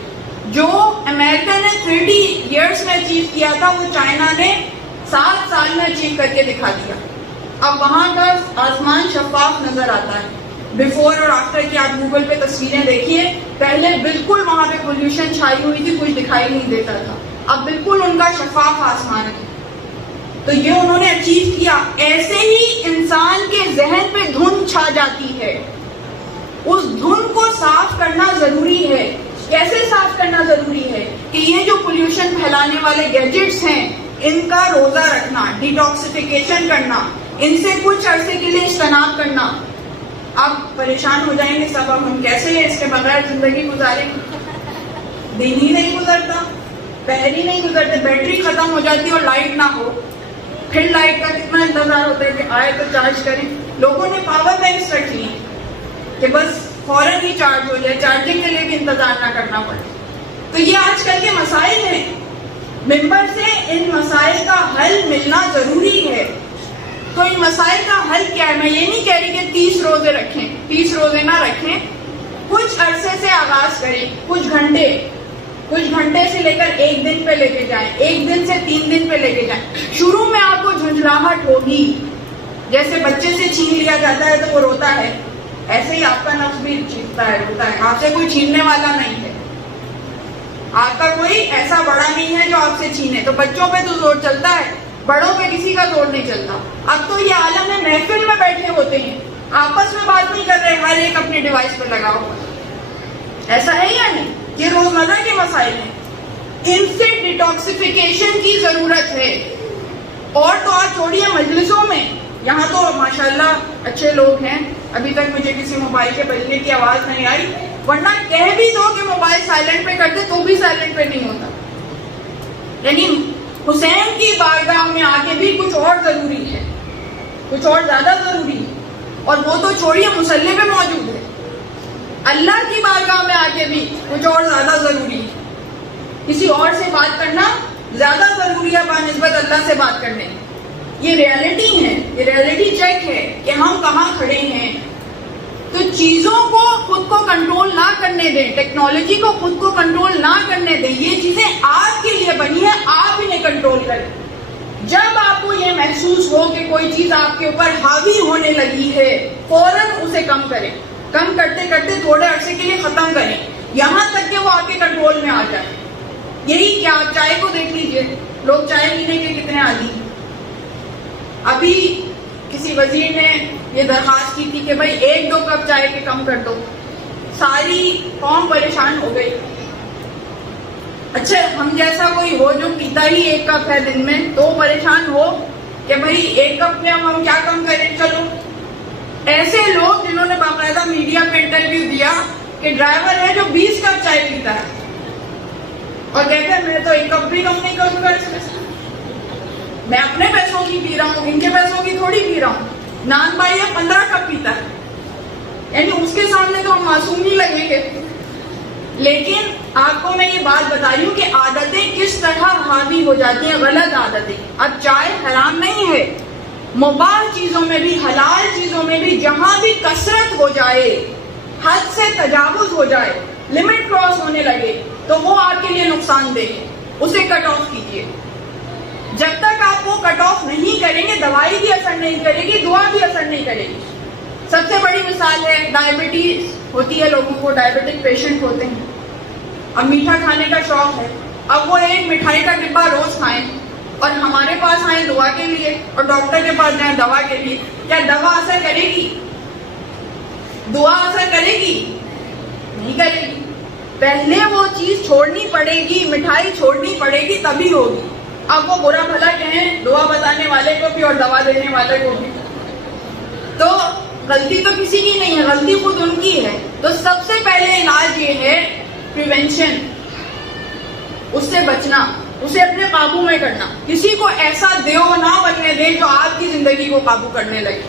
جو امریکہ نے 30 ایئرس میں اچیو کیا تھا وہ چائنا نے 7 سال میں اچیو کر کے دکھا دیا. اب وہاں کا آسمان شفاف نظر آتا ہے. بیفور اور آفٹر کی آپ گوگل پہ تصویریں دیکھیے، پہلے بالکل وہاں پہ پولیوشن چھائی ہوئی تھی، کچھ دکھائی نہیں دیتا تھا. اب بالکل ان کا شفاف آسمان ہے. تو یہ انہوں نے اچیو کیا. ایسے ہی انسان کے ذہن پہ دھند چھا جاتی ہے، اس دھند کو صاف کرنا ضروری ہے. کیسے صاف کرنا ضروری ہے؟ کہ یہ جو پولیوشن پھیلانے والے گیجٹس ہیں ان کا روزہ رکھنا، ڈیٹاکسیفیکیشن کرنا، ان سے کچھ عرصے کے لیے اجتناب کرنا. اب پریشان ہو جائیں گے سب، اب ہم کیسے اس کے بغیر زندگی گزاریں؟ دن ہی نہیں گزرتا، پہر ہی نہیں گزرتے، بیٹری ختم ہو جاتی اور لائٹ نہ ہو، پھر لائٹ کا کتنا انتظار ہوتا ہے کہ آئے تو چارج کریں. لوگوں نے پاور بینکس رکھ لی کہ بس فوراً ہی چارج ہو جائے، چارجنگ کے لیے بھی انتظار نہ کرنا پڑے. تو یہ آج کل کے مسائل ہیں. ممبر سے ان مسائل کا حل ملنا ضروری ہے. تو ان مسائل کا حل کیا ہے؟ میں یہ نہیں کہہ رہی کہ 30 روزے رکھیں، 30 روزے نہ رکھیں، کچھ عرصے سے آغاز کریں، کچھ گھنٹے سے لے کر 1 دن پہ لے کے جائیں، 1 دن سے 3 دن پہ لے کے جائیں. شروع میں آپ کو جھنجھلاہٹ ہوگی، جیسے بچے سے چھین لیا جاتا ہے تو وہ روتا ہے، ایسے ہی آپ کا نفس بھی چھینتا ہے، روتا ہے. آپ سے کوئی چھیننے والا نہیں ہے، آپ کا کوئی ایسا بڑا نہیں ہے جو آپ سے چھینے. تو بچوں پہ تو زور چلتا ہے، بڑوں پہ کسی کا زور نہیں چلتا. اب تو یہ عالم ہے، محفل میں بیٹھے ہوتے ہیں، آپس میں بات نہیں کر رہے، ہر ایک اپنے ڈیوائس پہ لگا ہوا. ایسا ہے یا نہیں؟ یہ روزمرہ کے مسائل ہیں. ان سے ڈیٹاکسیفیکیشن کی ضرورت ہے. اور تو آپ چھوڑیے مجلسوں میں، یہاں تو ماشاءاللہ اچھے لوگ ہیں، ابھی تک مجھے کسی موبائل کے بجنے کی آواز نہیں آئی، ورنہ کہہ بھی دو کہ موبائل سائلنٹ پہ کر دے تو بھی سائلنٹ پہ نہیں ہوتا. یعنی حسین کی بارگاہ میں آ کے بھی کچھ اور ضروری ہے، کچھ اور زیادہ ضروری ہے. اور وہ تو چھوڑیے مصلی پہ موجود ہے، اللہ کی بارگاہ میں آ کے بھی کچھ اور زیادہ ضروری ہے. کسی اور سے بات کرنا زیادہ ضروری ہے بنسبت اللہ سے بات کرنے. یہ ریالٹی ہے، یہ ریالٹی چیک ہے کہ ہم کہاں کھڑے ہیں. تو چیزوں کو خود کو کنٹرول نہ کرنے دیں، ٹیکنالوجی کو خود کو کنٹرول نہ کرنے دیں. یہ چیزیں آپ کے لیے بنی ہیں، آپ انہیں کنٹرول کریں. جب آپ کو یہ محسوس ہو کہ کوئی چیز آپ کے اوپر حاوی ہونے لگی ہے، فوراً اسے کم کریں. کم کرتے کرتے تھوڑے عرصے کے لیے ختم کریں، یہاں تک کہ وہ آپ کے کنٹرول میں آ جائے. یہی کیا آپ چائے کو دیکھ لیجئے، لوگ چائے پینے کے کتنے عادی ہیں. ابھی کسی وزیر نے یہ درخواست کی تھی کہ بھائی 1-2 کپ چائے کے کم کر دو، ساری قوم پریشان ہو گئی. اچھا ہم جیسا کوئی ہو جو پیتا ہی 1 کپ ہے دن میں تو پریشان ہو کہ بھائی 1 کپ میں ہم کیا کم کریں. چلو ایسے لوگ جنہوں نے باقاعدہ میڈیا پہ انٹرویو دیا کہ ڈرائیور ہے جو 20 کپ چائے پیتا ہے اور کہتے ہیں میں تو 1 کپ بھی کم نہیں کروں گا، اس میں میں اپنے پیسوں کی پی رہا ہوں، ان کے پیسوں کی تھوڑی پی رہا ہوں. نان بھائی 15 کپ پیتا ہے، یعنی اس کے سامنے تو ہم معصوم نہیں لگیں گے. لیکن آپ کو میں یہ بات بتا رہی ہوں کہ عادتیں کس طرح حاوی ہو جاتی ہیں، غلط عادتیں. اب چائے حرام نہیں ہے، مباح چیزوں میں بھی، حلال چیزوں میں بھی جہاں بھی کثرت ہو جائے، حد سے تجاوز ہو جائے، لمٹ کراس ہونے لگے تو وہ آپ کے لیے نقصان دہ ہے، اسے کٹ آف کیجیے. جب تک آپ وہ کٹ آف نہیں کریں گے دوائی بھی اثر نہیں کرے گی، دعا بھی اثر نہیں کرے گی. سب سے بڑی مثال ہے ڈائبٹیز ہوتی ہے لوگوں کو، ڈائبٹک پیشنٹ ہوتے ہیں، اب میٹھا کھانے کا شوق ہے، اب وہ ایک مٹھائی کا ڈبہ روز کھائیں اور ہمارے پاس آئیں دعا کے لیے اور ڈاکٹر کے پاس جائیں دوا کے لیے. کیا دوا اثر کرے گی؟ دعا اثر کرے گی؟ نہیں کرے گی. پہلے وہ چیز چھوڑنی پڑے گی، مٹھائی چھوڑنی پڑے گی تبھی ہوگی. اب وہ برا بھلا کہیں دعا بتانے والے کو بھی اور دوا دینے والے کو بھی. تو غلطی تو کسی کی نہیں ہے, غلطی خود ان کی ہے. تو سب سے پہلے علاج یہ ہے پریونشن, اس سے بچنا, اسے اپنے قابو میں کرنا. کسی کو ایسا دیو نہ بننے دیں جو آپ کی زندگی کو قابو کرنے لگے,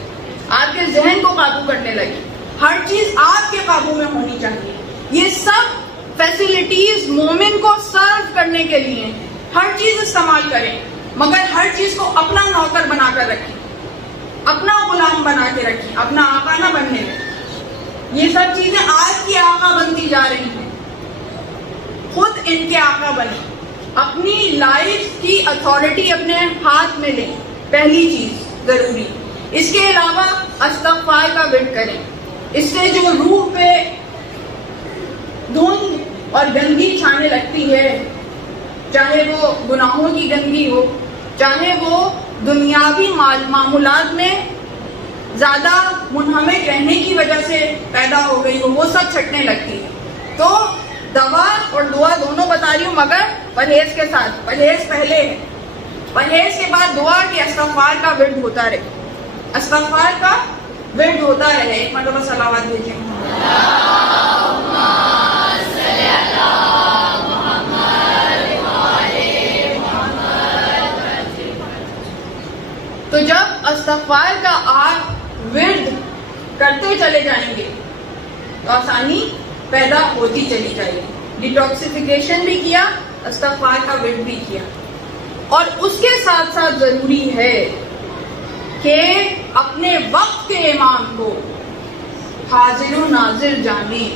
آپ کے ذہن کو قابو کرنے لگے. ہر چیز آپ کے قابو میں ہونی چاہیے. یہ سب فیسلٹیز مومن کو سرو کرنے کے لیے ہیں. ہر چیز استعمال کریں, مگر ہر چیز کو اپنا نوکر بنا کر رکھیں, اپنا غلام بنا کے رکھیں, اپنا آقا نہ بننے دیں. یہ سب چیزیں آج کی آقا بنتی جا رہی ہیں, خود ان کے آقا بنیں. اپنی لائف کی اتھارٹی اپنے ہاتھ میں لیں, پہلی چیز ضروری. اس کے علاوہ استغفار کا ورد کریں. اس سے جو روح پہ دھند اور گندگی چھانے لگتی ہے, چاہے وہ گناہوں کی گندگی ہو, چاہے وہ دنیاوی معمولات میں زیادہ منہمک رہنے کی وجہ سے پیدا ہو گئی ہو, وہ سب چھٹنے لگتی ہے. تو دوا اور دعا دونوں بتا رہی ہوں, مگر پرہیز کے ساتھ. پرہیز پہلے ہے, پرہیز کے بعد دعا کہ استغفار کا ورد ہوتا رہے, استغفار کا ورد ہوتا رہے. ایک مرتبہ صلوات بھیجیں. تو جب استغفار کا آپ ورد کرتے چلے جائیں گے تو آسانی پیدا ہوتی چلی جائے گی. ڈیٹاکسیفیکیشن بھی کیا, استغفار کا ورد بھی کیا. اور اس کے ساتھ ساتھ ضروری ہے کہ اپنے وقت کے امام کو حاضر و ناظر جانیں,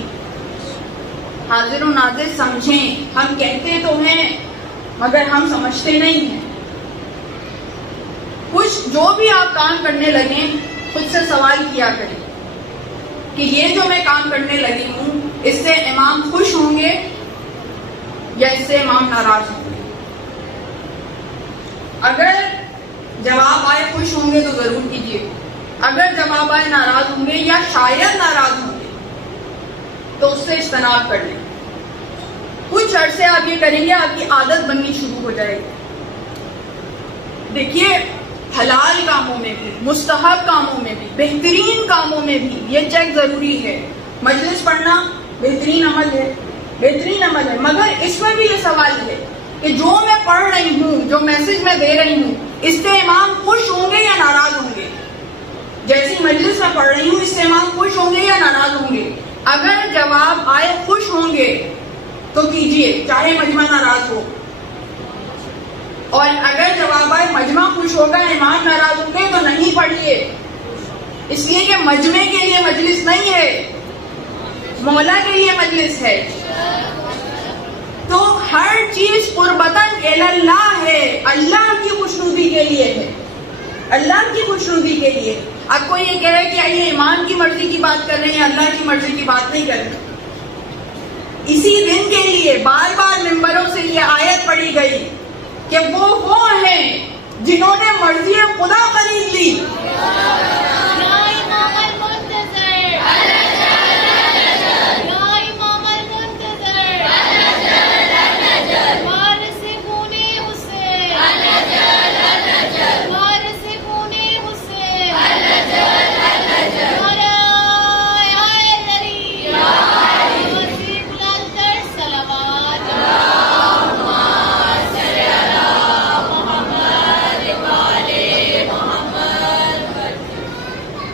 حاضر و ناظر سمجھیں. ہم کہتے تو ہیں مگر ہم سمجھتے نہیں ہیں. کچھ جو بھی آپ کام کرنے لگیں خود سے سوال کیا کریں کہ یہ جو میں کام کرنے لگی ہوں اس سے امام خوش ہوں گے یا اس سے امام ناراض ہوں گے. اگر جواب آئے خوش ہوں گے تو ضرور کیجیے, اگر جواب آئے ناراض ہوں گے یا شاید ناراض ہوں گے تو اس سے اجتناب کر لیں. کچھ عرصے آپ یہ کریں گے, آپ کی عادت بننی شروع ہو جائے گی. دیکھیے, حلال کاموں میں بھی, مستحب کاموں میں بھی, بہترین کاموں میں بھی یہ چیک ضروری ہے. مجلس پڑھنا بہترین عمل ہے, بہترین عمل ہے, مگر اس میں بھی یہ سوال ہے کہ جو میں پڑھ رہی ہوں, جو میسج میں دے رہی ہوں, اس سے امام خوش ہوں گے یا ناراض ہوں گے. جیسی مجلس میں پڑھ رہی ہوں اس سے امام خوش ہوں گے یا ناراض ہوں گے. اگر جواب آئے خوش ہوں گے تو کیجیے, چاہے مجمع ناراض ہو. اور اگر جواب آئے مجمع خوش ہوگا, امام ناراض ہوں گے, تو نہیں پڑھیے, اس لیے کہ مجمع کے لیے مجلس نہیں ہے, مولا کے لیے مجلس ہے. تو ہر چیز قربتاً اللہ ہے, اللہ کی خوشنودی کے لیے ہے, اللہ کی خوشنودی کے لیے. اب کوئی یہ کہے کہ یہ امام کی مرضی کی بات کر رہے ہیں, اللہ کی مرضی کی بات نہیں کر رہے. اسی دن کے لیے بار بار ممبروں سے یہ آیت پڑھی گئی کہ وہ ہیں جنہوں نے مرضی خدا خرید لی.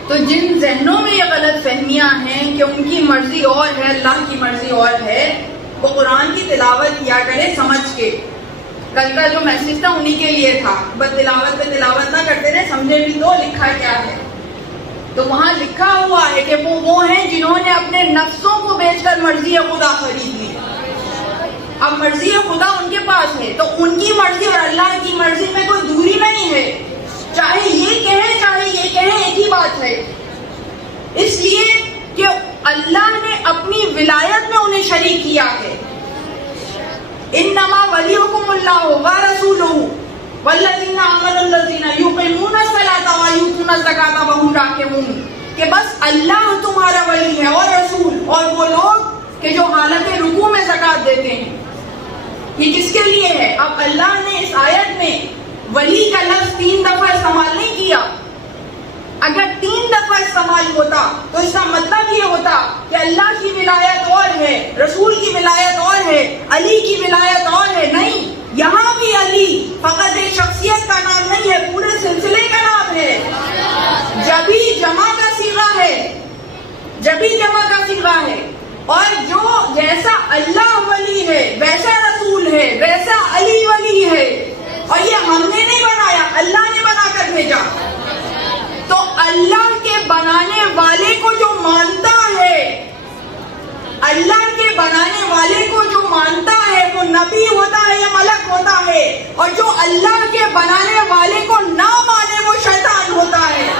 تو جن ذہنوں میں یہ غلط فہمیاں ہیں کہ ان کی مرضی اور ہے, اللہ کی مرضی اور ہے, وہ قرآن کی تلاوت کیا کرے سمجھ کے. کل کا جو میسج تھا انہی کے لیے تھا, بس تلاوت پہ تلاوت نہ کرتے رہے, سمجھے بھی تو لکھا کیا ہے. تو وہاں لکھا ہوا ہے کہ وہ ہیں جنہوں نے اپنے نفسوں کو بیچ کر مرضی خدا خرید لی. اب مرضی خدا ان کے پاس ہے, تو ان کی مرضی اور اللہ کی مرضی میں کوئی دوری نہیں ہے. چاہے یہ کہیں چاہے یہ کہیں, ایک ہی بات ہے. اس لیے کہ اللہ نے اپنی ولایت میں انہیں شریک کیا ہے. انما ولیکم اللہ ورسولہ والذین آمنوا الذین یقیمون الصلاۃ ویؤتون الزکاۃ وہم راکعون, کہ بس اللہ تمہارا ولی ہے اور رسول, اور وہ لوگ کہ جو حالت رکوع میں زکات دیتے ہیں. یہ کس کے لیے ہے؟ اب اللہ نے اس آیت میں ولی کا لفظ 3 دفعہ استعمال نہیں کیا. اگر 3 دفعہ استعمال ہوتا تو اس کا مطلب یہ ہوتا کہ اللہ کی ولایت اور ہے، رسول کی ولایت اور ہے، علی کی ولایت اور ہے. نہیں، یہاں بھی علی فقط ایک شخصیت کا نام نہیں ہے، پورے سلسلے کا نام ہے. جبھی جمع کا صیغہ ہے، جبھی جمع کا صیغہ ہے. اور جو جیسا اللہ ولی ہے ویسا رسول ہے، ویسا علی ولی ہے. اور یہ ہم نے نہیں بنایا، اللہ نے بنا کر بھیجا. تو اللہ کے بنانے والے کو جو مانتا ہے، اللہ کے بنانے والے کو جو مانتا ہے وہ نبی ہوتا ہے یا ملک ہوتا ہے، اور جو اللہ کے بنانے والے کو نہ مانے وہ شیطان ہوتا ہے.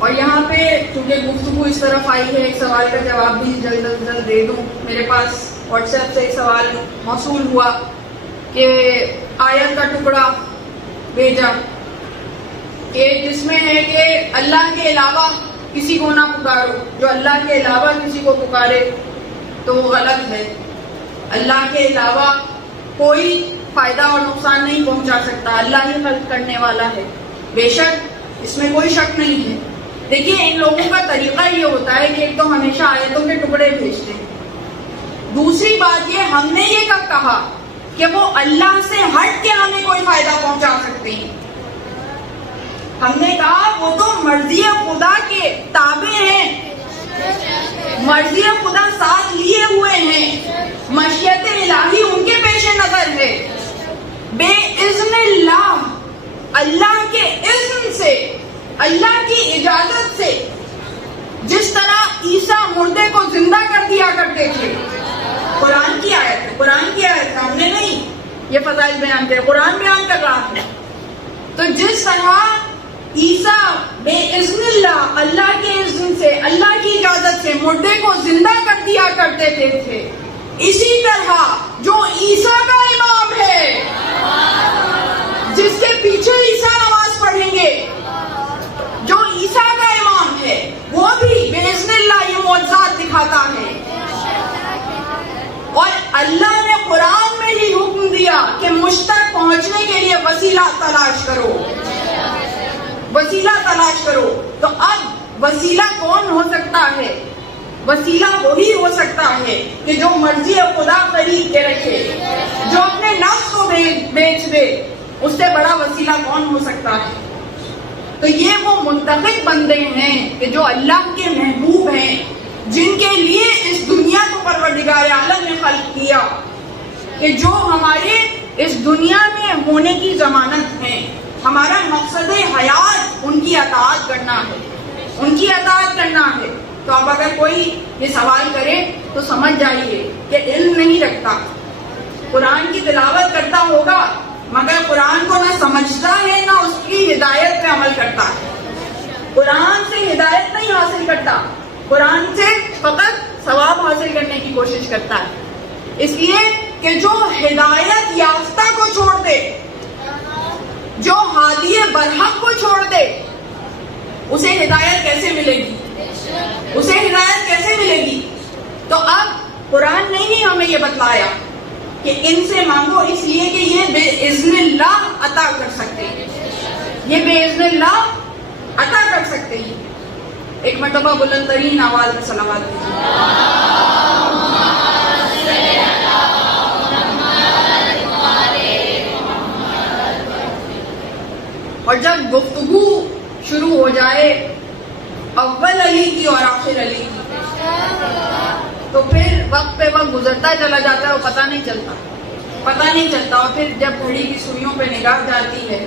اور یہاں پہ چونکہ گفتگو اس طرف آئی ہے، ایک سوال کا جواب بھی جلد از جلد دے دوں. میرے پاس واٹس ایپ سے ایک سوال موصول ہوا کہ آیت کا ٹکڑا بھیجا کہ جس میں ہے کہ اللہ کے علاوہ کسی کو نہ پکارو. جو اللہ کے علاوہ کسی کو پکارے تو وہ غلط ہے. اللہ کے علاوہ کوئی فائدہ اور نقصان نہیں پہنچا سکتا، اللہ ہی خلق کرنے والا ہے. بے شک اس میں کوئی شک نہیں ہے. دیکھیے ان لوگوں کا طریقہ یہ ہوتا ہے کہ ایک تو ہمیشہ آیتوں کے ٹکڑے بھیجتے ہیں. دوسری بات یہ، ہم نے یہ کب کہا کہ وہ اللہ سے ہٹ کے ہمیں کوئی فائدہ پہنچا سکتے ہیں؟ ہم نے کہا وہ تو مرضی خدا کے تابع ہیں، مرضی خدا ساتھ لیے ہوئے ہیں، مشیت الہی ان کے پیش نظر ہے. بے اذن اللہ، اللہ کے اذن سے، اللہ کی اجازت سے، جس طرح عیسیٰ مردے کو زندہ کر دیا کرتے تھے. قرآن کی آیت ہے، قرآن کی آیت ہے، ہم نے نہیں یہ فضائل بیان کرے، قرآن بیان کر رہا ہے. تو جس طرح عیسیٰ بے اذن اللہ، اللہ کے اذن سے، اللہ کی اجازت سے مردے کو زندہ کر دیا کرتے تھے، اسی طرح جو عیسیٰ کا امام ہے، جس کے پیچھے عیسیٰ نماز پڑھیں گے، جو عیسیٰ کا امام ہے، وہ بھی بے اذن اللہ یہ معجزات دکھاتا ہے. اور اللہ نے قرآن میں ہی حکم دیا کہ مجھ تک پہنچنے کے لیے وسیلہ تلاش کرو، وسیلہ تلاش کرو. تو اب وسیلہ کون ہو سکتا ہے؟ وسیلہ وہی ہو سکتا ہے کہ جو مرضی خدا خرید کے رکھے، جو اپنے نفس کو بیچ دے. اس سے بڑا وسیلہ کون ہو سکتا ہے؟ تو یہ وہ منتخب بندے ہیں کہ جو اللہ کے محبوب ہیں، جن کے لیے اس دنیا کو پروردگار عالم نے خلق کیا، کہ جو ہمارے اس دنیا میں ہونے کی ضمانت ہیں. ہمارا مقصد حیات ان کی اطاعت کرنا ہے، ان کی اطاعت کرنا ہے. تو اب اگر کوئی یہ سوال کرے تو سمجھ جائیے کہ علم نہیں رکھتا، قرآن کی تلاوت کرتا ہوگا مگر قرآن کو نہ سمجھتا ہے نہ اس کی ہدایت پہ عمل کرتا ہے. قرآن سے ہدایت نہیں حاصل کرتا، قرآن سے فقط ثواب حاصل کرنے کی کوشش کرتا ہے. اس لیے کہ جو ہدایت یافتہ کو چھوڑ دے، جو ہادی برحق کو چھوڑ دے، اسے ہدایت کیسے ملے گی؟ اسے ہدایت کیسے ملے گی؟ تو اب قرآن نے ہی ہمیں یہ بتلایا کہ ان سے مانگو، اس لیے کہ یہ بے اذن اللہ عطا کر سکتے ہیں، یہ بے اذن اللہ عطا کر سکتے ہیں. ایک مرتبہ بلند ترین آواز میں صلوات دیجیے. اور جب گفتگو شروع ہو جائے اول علی کی اور آخر علی کی، تو پھر وقت پہ وقت گزرتا چلا جاتا ہے، وہ پتہ نہیں چلتا. اور پھر جب گھڑی کی سوئیوں پہ نگاہ جاتی ہے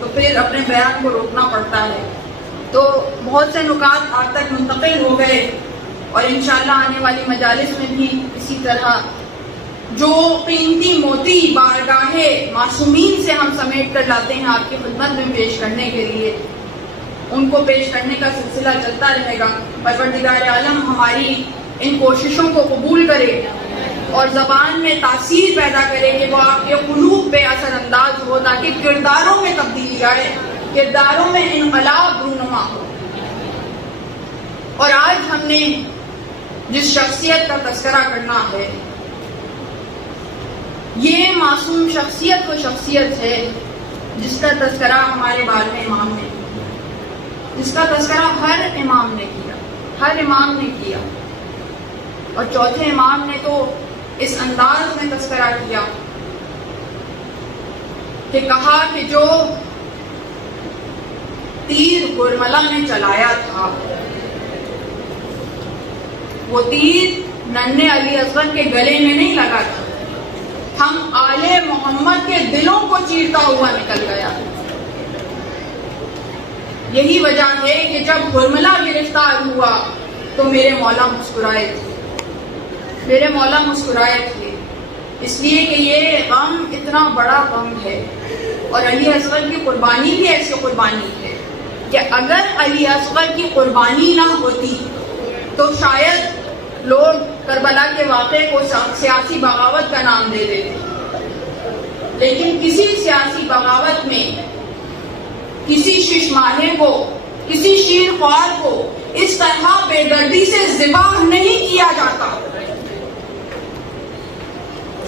تو پھر اپنے بیان کو روکنا پڑتا ہے. تو بہت سے نکات آج تک منتقل ہو گئے، اور انشاءاللہ آنے والی مجالس میں بھی اسی طرح جو قیمتی موتی بارگاہ معصومین سے ہم سمیٹ کر لاتے ہیں آپ کی خدمت میں پیش کرنے کے لیے، ان کو پیش کرنے کا سلسلہ چلتا رہے گا. پروردگار عالم ہماری ان کوششوں کو قبول کرے اور زبان میں تاثیر پیدا کرے کہ وہ آپ کے قلوب پہ اثر انداز ہو، تاکہ کرداروں میں تبدیلی آئے، کرداروں میں انقلاب رونما ہو۔ اور آج ہم نے جس شخصیت کا تذکرہ کرنا ہے، یہ معصوم شخصیت وہ شخصیت ہے جس کا تذکرہ ہمارے بارہویں امام نے، جس کا تذکرہ ہر امام نے کیا، ہر امام نے کیا، اور چوتھے امام نے تو اس انداز میں تذکرہ کیا کہ کہا کہ جو تیر حرملہ نے چلایا تھا، وہ تیر ننھے علی اصغر کے گلے میں نہیں لگا تھا، ہم آل محمد کے دلوں کو چیرتا ہوا نکل گیا۔ یہی وجہ ہے کہ جب حرملہ گرفتار ہوا تو میرے مولا مسکرائے تھے، میرے مولا مسکرائے تھے، اس لیے کہ یہ غم اتنا بڑا غم ہے، اور علی اصغر کی قربانی بھی ایسی قربانی ہے کہ اگر علی اصغر کی قربانی نہ ہوتی تو شاید لوگ کربلا کے واقعے کو سیاسی بغاوت کا نام دے دیتے، لیکن کسی سیاسی بغاوت میں کسی شش ماہے کو، کسی شیر خوار کو اس طرح بے دردی سے ذبح نہیں کیا جاتا،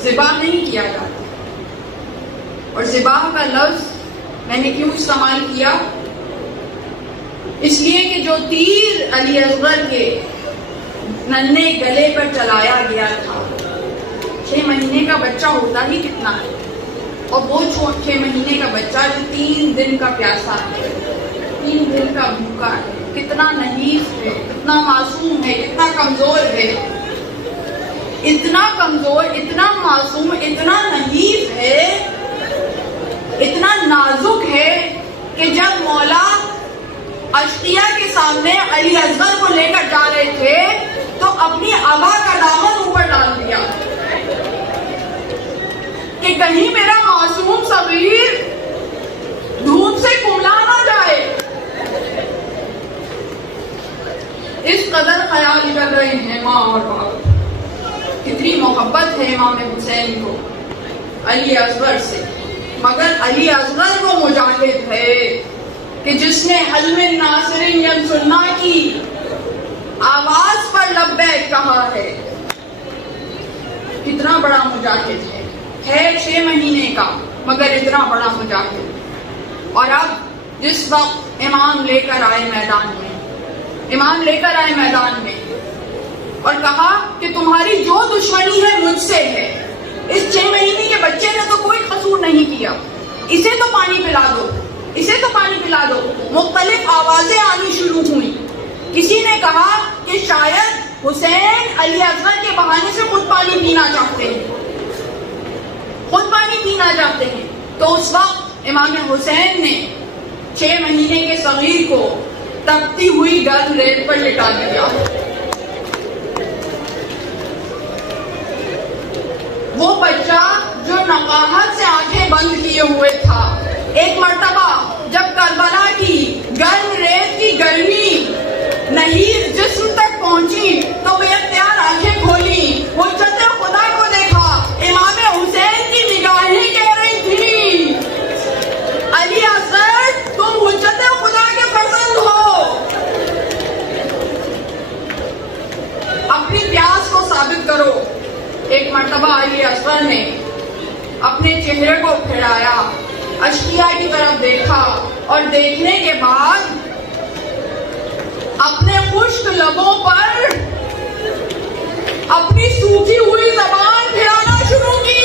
ذبح نہیں کیا جاتا۔ اور ذبح کا لفظ میں نے کیوں استعمال کیا؟ اس لیے کہ جو تیر علی اصغر کے ننھے گلے پر چلایا گیا تھا، 6 مہینے کا بچہ ہوتا ہی کتنا ہے، اور وہ 6 مہینے کا بچہ جو 3 دن کا پیاسا ہے، 3 دن کا بھوکا ہے، کتنا نحیف ہے، کتنا معصوم ہے، کتنا کمزور ہے، اتنا کمزور، اتنا معصوم، اتنا نحیف ہے، اتنا نازک ہے کہ جب مولا اشقیہ کے سامنے علی اصغر کو لے کر جا رہے تھے تو اپنی ابا کا دامن اوپر ڈال دیا کہ کہیں میرا معصوم صغیر دھوپ سے کملا نہ جائے۔ اس قدر خیال کر رہے ہیں ماں اور باپ، کتنی محبت ہے امام حسین کو علی اصغر سے، مگر علی اصغر وہ مجاہد ہے کہ جس نے حلم ناصرین ینصرنا کی آواز پر لبیک کہا ہے، کتنا بڑا مجاہد ہے 6 مہینے کا مگر اتنا بڑا مجاہد۔ اور اب جس وقت امام لے کر آئے میدان میں، امام لے کر آئے میدان میں اور کہا کہ تمہاری جو دشمنی ہے مجھ سے ہے، اس 6 مہینے کے بچے نے تو کوئی قصور نہیں کیا، اسے تو پانی پلا دو، اسے تو پانی پلا دو۔ مختلف آوازیں آنی شروع ہوئی، کسی نے کہا کہ شاید حسین علی اصغر کے بہانے سے خود پانی پینا چاہتے ہیں، خود پانی پینا چاہتے ہیں۔ تو اس وقت امام حسین نے 6 مہینے کے صغیر کو تپتی ہوئی گرم ریت پر لٹا دیا۔ وہ بچہ جو نقاہت سے آنکھیں بند کیے ہوئے تھا، ایک مرتبہ جب کربلا کی گرم ریت کی گرمی نحیف جسم تک پہنچی تو بے اختیار آنکھیں کھولی، حجت خدا کو دیکھا، امام حسین کی نگاہیں کہہ رہی تھی علی اصغر تم حجت خدا کے فرزند ہو، اپنی پیاس کو ثابت کرو۔ ایک مرتبہ علی اصغر نے اپنے چہرے کو پھیلایا، اشقیہ کی طرف دیکھا اور دیکھنے کے بعد اپنے خشک لبوں پر اپنی سوکھی ہوئی زبان پھیلانا شروع کی۔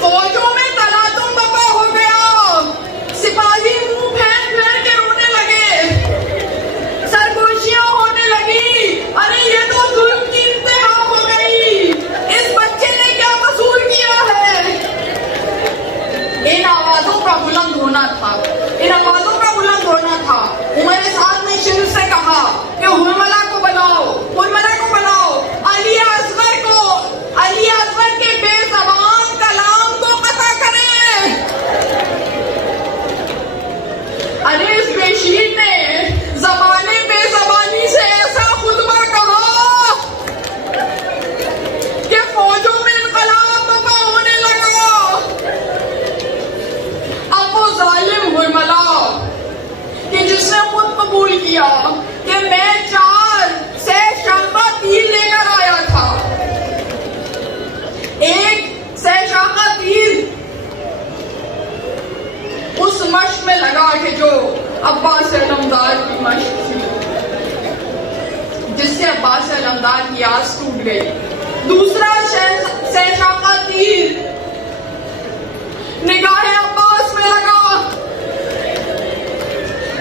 فوجوں میں تلاطم برپا ہو گیا، سپاہی منہ پھیر پھیر کے رونے لگے، سرگوشیاں ہونے لگی، ارے یہ تو ظلم کی انتہا ہو گئی، اس بچے نے کیا قصور کیا ہے۔ ان آوازوں کا بلند ہونا تھا، ان آوازوں کا بلند ہونا تھا۔ عمر جس سے عباس علمدار کی آس ٹوٹ گئی. دوسرا سہشاخہ تیر نگاہ عباس میں لگا.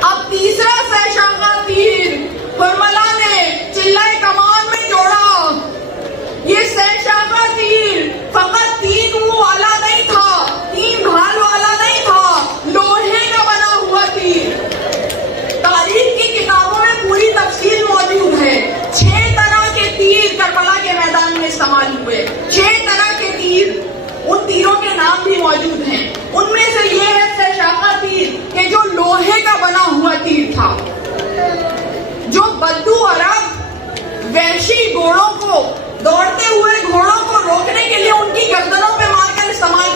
اب تیسرا سہشاخہ تیر حرملہ نے چلہ کمان میں جوڑا. یہ سہشاخہ تیر فقط 3 منہ والا نہیں تھا، 3 ڈھال والا نہیں تھا، لوہے کا بنا ہوا تیر. تاریخ کی کتابوں میں پوری تفصیل موجود ہے. 6 طرح کے تیر کربلا کے میدان میں استعمال ہوئے. 6 طرح کے تیر، ان تیروں کے نام بھی موجود ہیں. ان میں سے یہ ہے سہشاخہ تیر کہ جو لوہے کا بنا ہوا تیر تھا، جو بدو عرب وحشی گھوڑوں کو، دوڑتے ہوئے گھوڑوں کو روکنے کے لیے ان کی گردنوں پہ مار کر استعمال